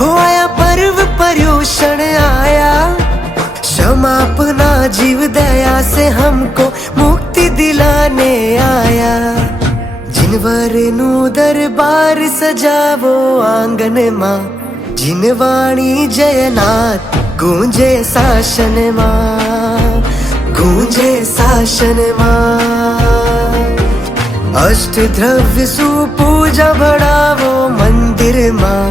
हो आया पर्व पर्यूषण आया। क्षमापना जीव दया से हमको मुक्ति दिलाने आया। जिन जिनवरनु दरबार सजावो आंगन मां, जिनवाणी जयनाथ गूंजे शासन मां, गूंजे शासन मां। अष्ट द्रव्य सुपूजा बढ़ावो मंदिर मां,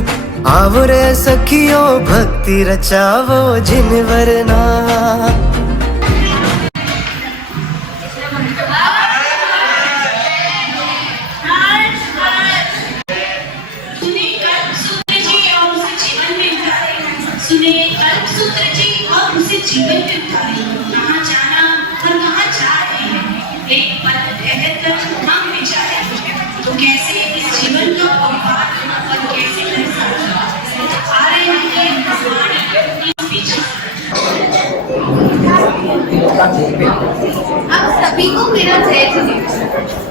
आवो रे सखियो भक्ति रचावो जिनवरना। सुने कल्पसूत्र जी और उसे जीवन में उतारे, सुने कल्पसूत्र जी और उसे जीवन में उतारे। कहाँ जाना और कहाँ जा रहे हैं, एक पल रहकर हम विचारे तो कैसे इस जीवन का उपहार और कैसे कर सकते आ रहे हैं भगवान अपनी पीछे। आप सभी को मेरा जय जिनेन्द्र।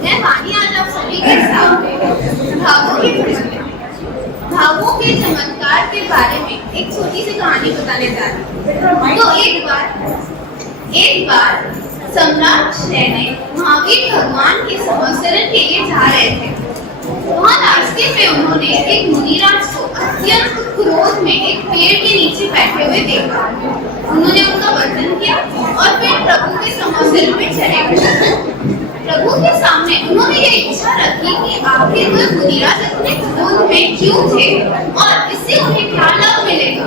मैं वाणी आज आप सभी के सामने भावों के चमत्कार के बारे में एक छोटी सी कहानी बताने जा रही हूँ। तो एक बार सम्राट शैने महावीर भगवान के संवत्सरण के लिए जा रहे थे। वहाँ रास्ते में उन्होंने एक मुनिराज को अत्यंत क्रोध में एक पेड़ के नीचे बैठे हुए देखा। उन्होंने उनका वंदन किया और फिर प्रभु के संवत्सरण में चले गए। प्रभु के सामने उन्होंने ये इच्छा रखी कि आखिर वह मुनिराज इतने क्रोध में क्यों थे और इससे उन्हें क्या लाभ मिलेगा।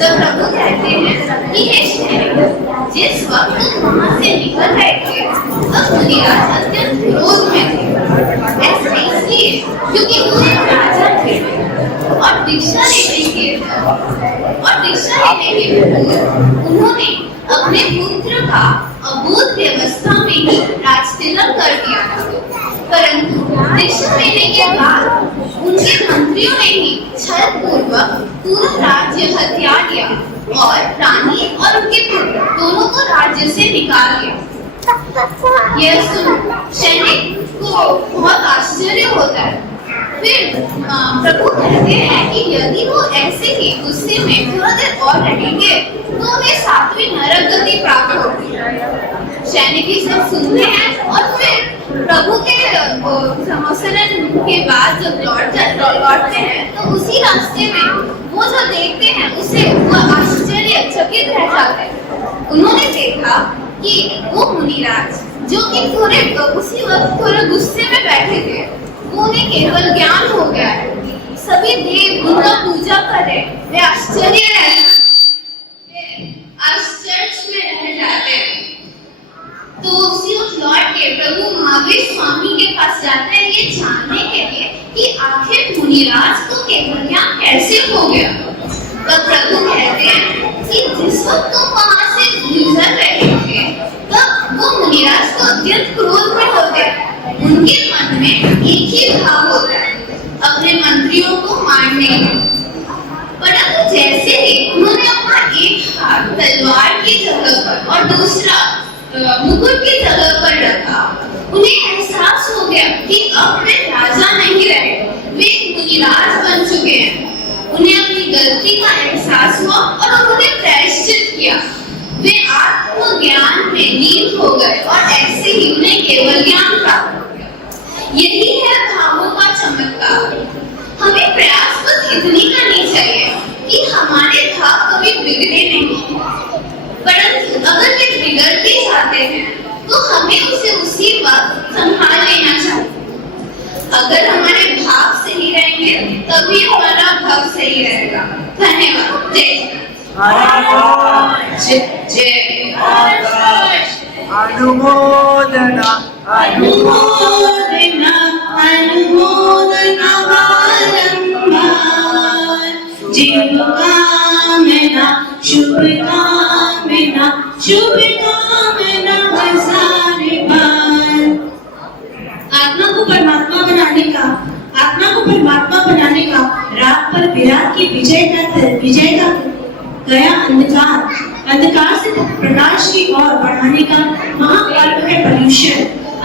तो प्रभु कहते हैं कि हे शैने, जिस वक्त तुम वहाँ से निकल रहे थे तब मुनिराज अत्यंत क्रोध में थे। ऐसा इसलिए क्योंकि वो एक राजा थे और दीक्षा लेने के पूर्व उन्होंने अपने पुत्र का अबोध व्यवस्था में ही राजतिलक कर दिया था। परंतु दीक्षा लेने के बाद उनके मंत्रियों ने ही छल पूर्वक पूरा राज्य हथिया लिया और रानी और उनके पुत्र दोनों को राज्य से निकाल दिया। यह सुन शैने को बहुत आश्चर्य होता है। फिर प्रभु कहते हैं कि यदि वो ऐसे ही गुस्से में थोड़ा देर और रहेंगे तो उन्हें 7वीं नरक गति प्राप्त होगी। शैने भी सब सुनते हैं और फिर प्रभु के संवत्सरण के बाद जब लौटते हैं तो उसी रास्ते में वो जो देखते हैं उसे वो आश्चर्यचकित रह जाते हैं। उन्होंने देखा कि वो मुनिराज जो कि उसी वक्त थोड़े गुस्से में बैठे थे, वो उन्हें केवल ज्ञान हो गया है। सभी देव उनका पूजा कर रहे, वे आश्चर्य में रह जाते हैं। तो उसी वक्त लौट के प्रभु महावीर स्वामी के पास जाते हैं ये जानने के लिए कि आखिर मुनिराज को केवल ज्ञान कैसे हो गया। तो प्रभु कहते हैं कि जिस वक्त तुम वहां से गुजर रहे थे तब वो मुनिराज को अत्यंत क्रोध में होते हैं। उनके मन में एक ही भाव होता है, अपने मंत्रियों को मारने का। परंतु जैसे ही उन्होंने अपना एक हाथ तलवार की जगह पर और दूसरा मुकुट की जगह पर रखा, उन्हें एहसास हो गया कि अब वे राजा नहीं रहे, वे मुनिराज बन चुके हैं। उन्हें अपनी गलती का एहसास हुआ और उन्होंने प्रायश्चित किया। वे आत्मज्ञान में लीन हो गए और ऐसे ही उन्हें केवल ज्ञान प्राप्त हो गया। यही है भावों का चमत्कार। हमें प्रयास बस इतनी करनी चाहिए कि हमारे भाव कभी बिगड़े नहीं, परंतु अगर वे बिगड़ते जाते हैं तो हमें उसे उसी वक्त संभाल लेना चाहिए। अगर हमारे भाव सही रहेंगे तभी हमारा भाव सही रहेगा। धन्यवाद। जय अनुमोदना अनुमोदना अनुमोदना बारंबार, शुभकामना शुभकामना शुभकामना हजारे बार। आत्मा को परमात्मा बनाने का रात पर विराट की विजय का गया अंधकार से प्रकाश की ओर बढ़ाने का महापर्व है पर्यूषण।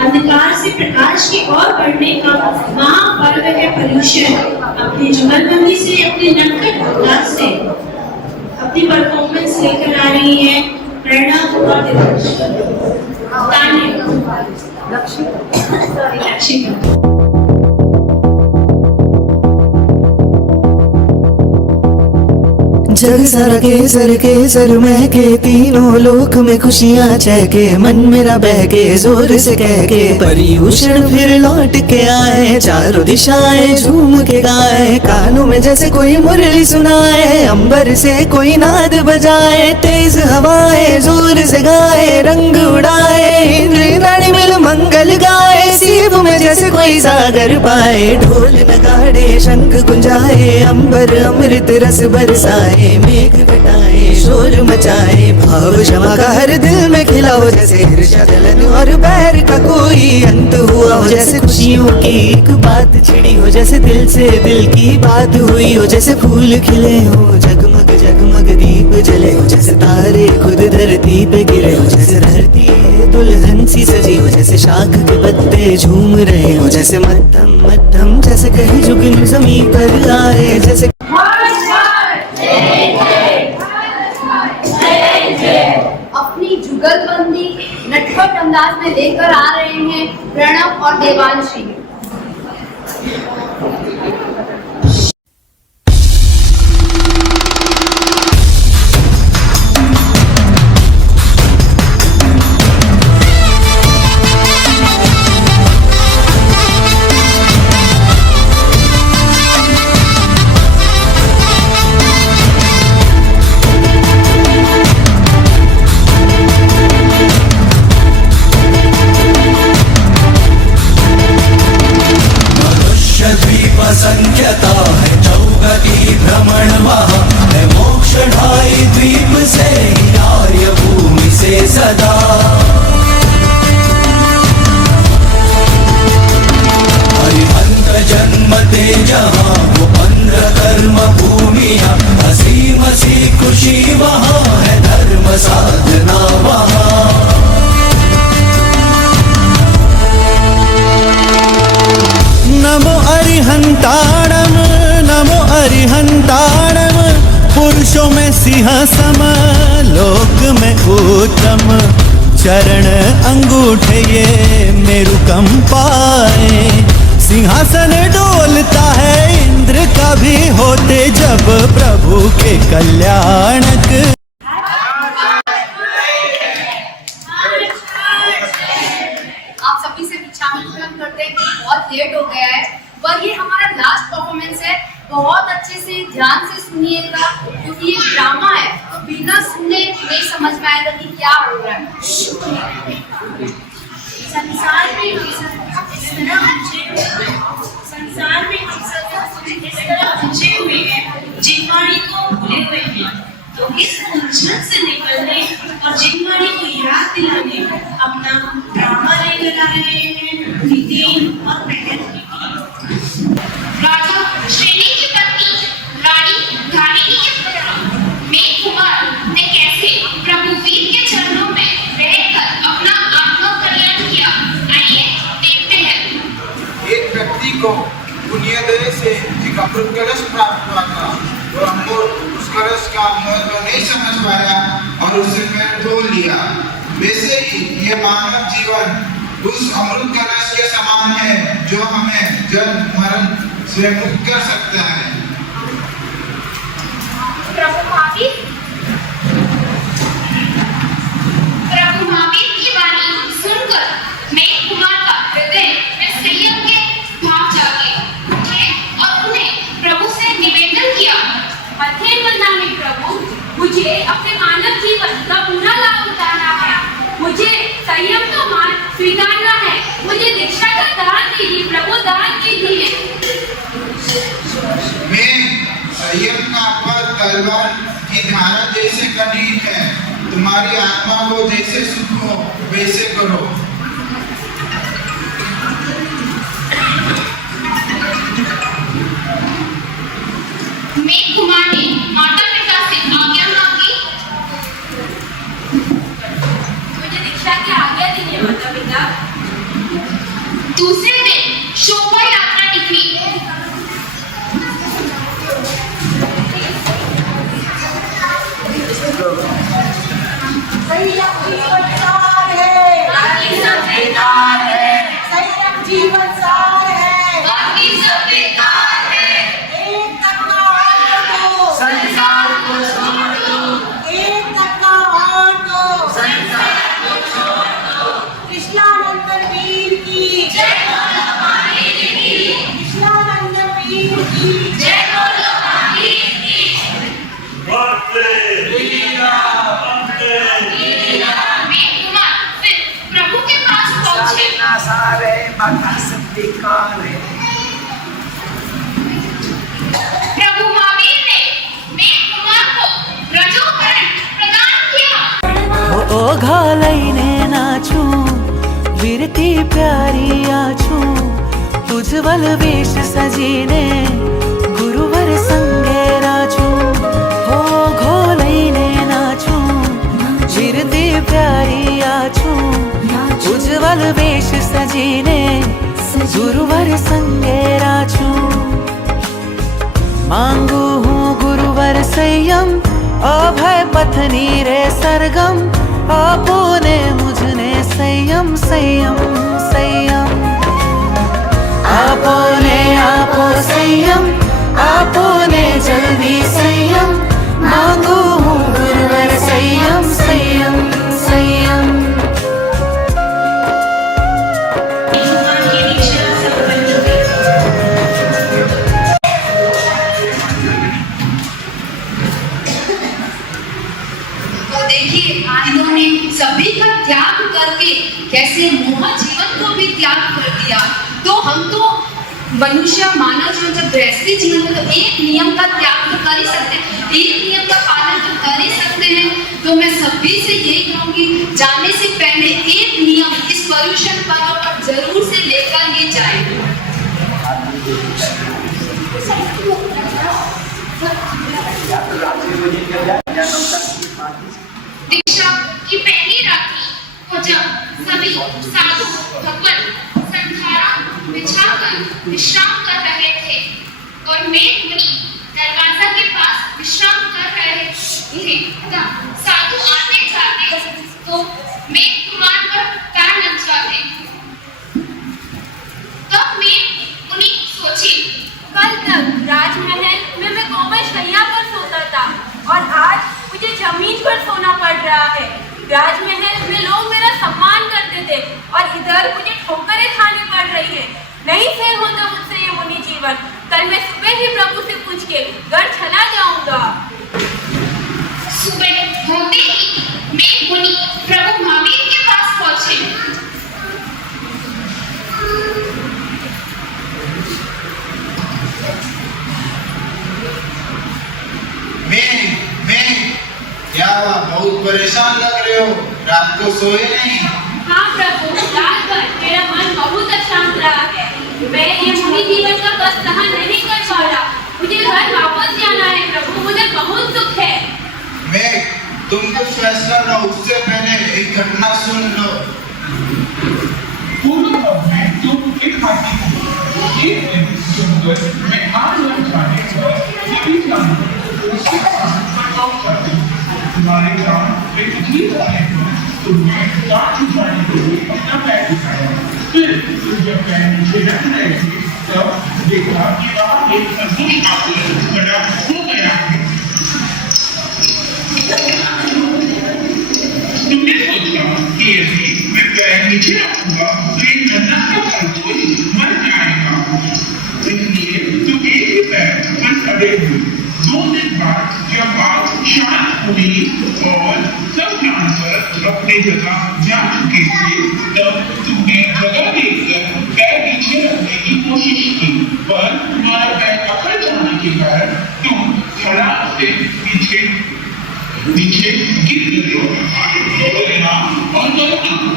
अंधकार से प्रकाश की ओर बढ़ने का महापर्व है पर्यूषण। अपनी जुगलबंदी से, अपने नटखट अंदाज से अपनी परफॉर्मेंस लेकर आ रही है प्रेरणा और लक्ष्मी। जग सारा केसर केसर महके, तीनों लोक में खुशियाँ चहके, मन मेरा बहके जोर से कह के, पर्यूषण फिर लौट के आए, चारों दिशाएं झूम के गाए, कानों में जैसे कोई मुरली सुनाए, अंबर से कोई नाद बजाए, तेज हवाएं जोर से गाए, रंग उड़ाए, इंद्र रानी मिल मंगल गाए, सीब में जैसे कोई सागर पाए, ढोल नगाड़े शंख गुंजाए, अंबर अमृत रस बरसाए, मेघ घटाए शोर मचाए, भाव क्षमा का हर दिल में खिला हो, जैसे ईर्ष्या जलन और बैर का कोई अंत हुआ हो, जैसे खुशियों की एक बात छिड़ी हो, जैसे दिल से दिल की बात हुई हो, जैसे फूल खिले हो, जगमग जगमग दीप जले हो, जैसे तारे खुद धरती पे गिरे हो, जैसे धरती दुल्हन सी सजी हो, जैसे शाख के पत्ते झूम रहे हो, जैसे मध्यम मध्यम जैसे कहीं जुगन जमीन पर आए, जैसे अपनी जुगलबंदी नटखट अंदाज में लेकर आ रहे हैं प्रणव और देवांशी। संख्यता है चौगति भ्रमण वहाँ है, मोक्ष ढाई द्वीप से आर्य भूमि से सदा, हरिहंत जन्मते जहाँ वो 15 कर्म भूमिया, हसी मसी खुशी वहाँ है, धर्म साधना वहाँ। नमो अरिहंताणम नमो अरिहंताणम, पुरुषों में सिंह सम लोक में उत्तम, चरण अंगूठे ये मेरु कंपाए, सिंहासन डोलता है इंद्र का भी होते जब प्रभु के कल्याणक। आप सभी से विनम्र करते हैं कि बहुत लेट हो गया है, पर ये हमारा लास्ट परफॉर्मेंस है, बहुत अच्छे से ध्यान से सुनिएगा, क्योंकि ये ड्रामा है तो बिना सुने नहीं समझ में आएगा कि क्या हो रहा है। संसार में हम सब इस तरह उलझे हुए हैं, जिनवाणी को भूले हुए हैं, तो इस उलझन से निकलने और जिनवाणी को याद दिलाने अपना ड्रामा लेकर आ रहे हैं नितिन और मेहनत। राजा श्रेणी की पत्नी रानी धारिणी के पुत्र मेघ कुमार ने कैसे प्रभु वीर के चरणों में रहकर अपना आत्मा कल्याण किया, आइए देखते हैं। एक व्यक्ति को पुण्योदय से एक अमृत कलश प्राप्त हुआ था, और अमृत उस कलश का महत्व नहीं समझ पाया और उसे पैर धो लिया। वैसे ही ये मानव जीवन उस अमृत कलश के समान है, जो हमें जन्म मरण से मुक्त कर सकता है। प्रभु महावीर की वाणी सुनकर मेघ कुमार का हृदय में संयम के भाव जागे और उन्हें प्रभु से निवेदन किया, हथे बंदामी प्रभु, मुझे अपने मानव जीवन का पूरा लाभ उठाना है, मुझे संयम का मार्ग स्वीकारना है, मुझे दीक्षा का दान दीजिए प्रभु, दान कीजिए। मैं संयम का पद तलवार की धारा जैसे कठिन है, तुम्हारी आत्मा को जैसे सुख हो वैसे करो। मेघ कुमार ने माता पिता से आज्ञा मांगी, मुझे दीक्षा की आज्ञा दीजिए माता पिता। दूसरे दिन शोभा यात्रा निकली। जीवन सार है, बाकी सब बेकार है। एक तक संसार को जय बोलो महावीर की। मैं कुमार फिर प्रभु के पास पहुंचे। प्रभु महावीर ने मैं कुमार को रजोकरण प्रदान किया। ओ घालैने नाचू वीरती प्यारी आछू उज्जवल वेश सजीने गुरुवर संगे राजू हो घोलैने नाचू वीरती प्यारी आछू उज्जवल वेश सजीने गुरुवर संगे राजू मांगू हूँ गुरुवर संयम अभय पथनी रे सरगम आपने मुझने संयम संयम संयम आपने आपो संयम आपने जल्दी संयम मांगू हूँ गुरुवर संयम संयम संयम। भगवान की दीक्षा संपन्न हुई। तो देखिए इन्होंने सभी का त्याग करके कैसे मोह जीवन को भी त्याग कर दिया। तो हम तो मनुष्य मानव जीवन जब गृहस्थी जीवन में तो एक नियम का त्याग तो कर ही सकते हैं, एक नियम का पालन तो कर ही सकते हैं। तो मैं सभी से यही कहूंगी जाने से पहले एक नियम इस पर्यूषण पर्व पर जरूर से लेकर ही जाए। दीक्षा की पहली रात्रि को जब सभी साधु भगवान संधारा बिछाकर विश्राम कर रहे थे और मैं मुनि दरवाजा के पास विश्राम कर रहे थे, तब साधु आते जाते तो मैं कुमार पर पैर लग जाते। तब मैं मुनि सोची, कल तक राजमहल में मैं कोमल शैया पर सोता था और आज मुझे जमीन पर सोना पड़ रहा है। राजमहल में लोग मेरा सम्मान करते थे और इधर मुझे ठोकरें खानी पड़ रही है। नहीं सह होता मुझसे ये मुनि जीवन। कल मैं सुबह ही प्रभु से पूछ के घर चला जाऊंगा। सुबह होते ही मैं मुनि प्रभु महावीर के पास पहुंचे। मैं क्या बहुत परेशान लग रहे हो, रात को सोए नहीं? हाँ प्रभु, रात भर मेरा मन बहुत अशांत रहा है। मैं ये मुनि जीवन का कष्ट सहन नहीं कर पा रहा। मुझे घर वापस जाना है प्रभु, मुझे बहुत दुख है। मैं तुम कुछ फैसला लो, उससे पहले एक घटना सुन लो। पूर्व में तुम एक हाथी हो, एक दिन सुनकर मैं आंगन जाने पर सभी जानवर उसके साथ बचाव करती हूँ। तुम्हारे काम एक गीत आने पर तुमने काट उठाने के लिए अपना पैर उठाया। फिर तुम जब पैर नीचे रख रहे थे तब देखा कि वहाँ एक अद्भुत आदमी खड़ा हो गया है। तुमने सोचा कि यदि मैं पैर नीचे रखूंगा तो एक नन्हा सा खरगोश मर जाएगा, इसलिए तुम एक ही पैर पर खड़े हुए। 2 दिन बाद जब बात शांत हुई और सब जानवर अपनी जगह जा चुके थे, तब तुमने जगह देखकर पैर नीचे रखने की कोशिश की, पर तुम्हारा पैर अकड़ जाने के कारण तुम छलांग से नीचे गिर गए। और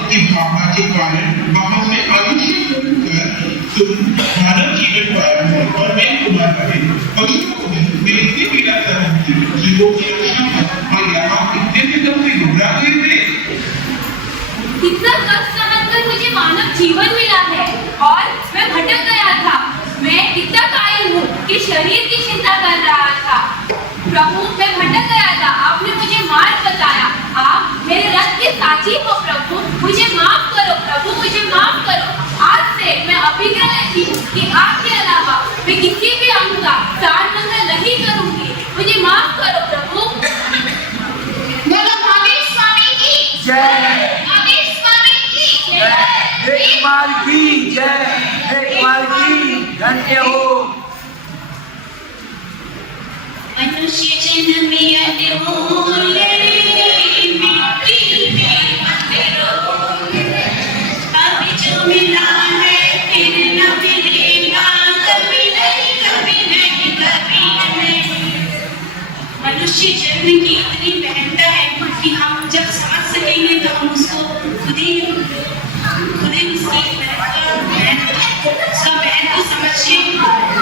की भावना के कारण वहां से आकर्षित होकर तुम मानव जीवन पाया है और मैं कुमार बने। पशुओं को मैं इतनी पीड़ा कर रही थी कि वो की रक्षा और यहाँ इतने से तब से घबरा गए थे। इतना कष्ट सहन कर मुझे मानव जीवन मिला है और मैं भटक गया था। मैं इतना कायल हूँ कि शरीर की चिंता कर रहा था। प्रभु, मैं भटक गया था, आपने मुझे मार्ग बताया। आप मेरे रथ के साथी हो प्रभु, मुझे माफ करो प्रभु, मुझे माफ करो। आज से मैं अभिज्ञा लेती हूँ कि आपके अलावा मैं किसी भी अंग का सार मंगल नहीं करूँगी। मुझे माफ करो प्रभु। बोलो महावीर स्वामी की जय। महावीर स्वामी की जय। एक बार की जय, एक बार की धन्य हो। मनुष्य जन्म अनमोल मिट्टी में मंदिरों अब जो मिला है फिर न मिलेगा कभी नहीं कभी नहीं कभी नहीं। मनुष्य जन्म की इतनी महत्ता है कि हम जब समझ सकेंगे तो हम उसको खुद ही उसका महत्व समझिए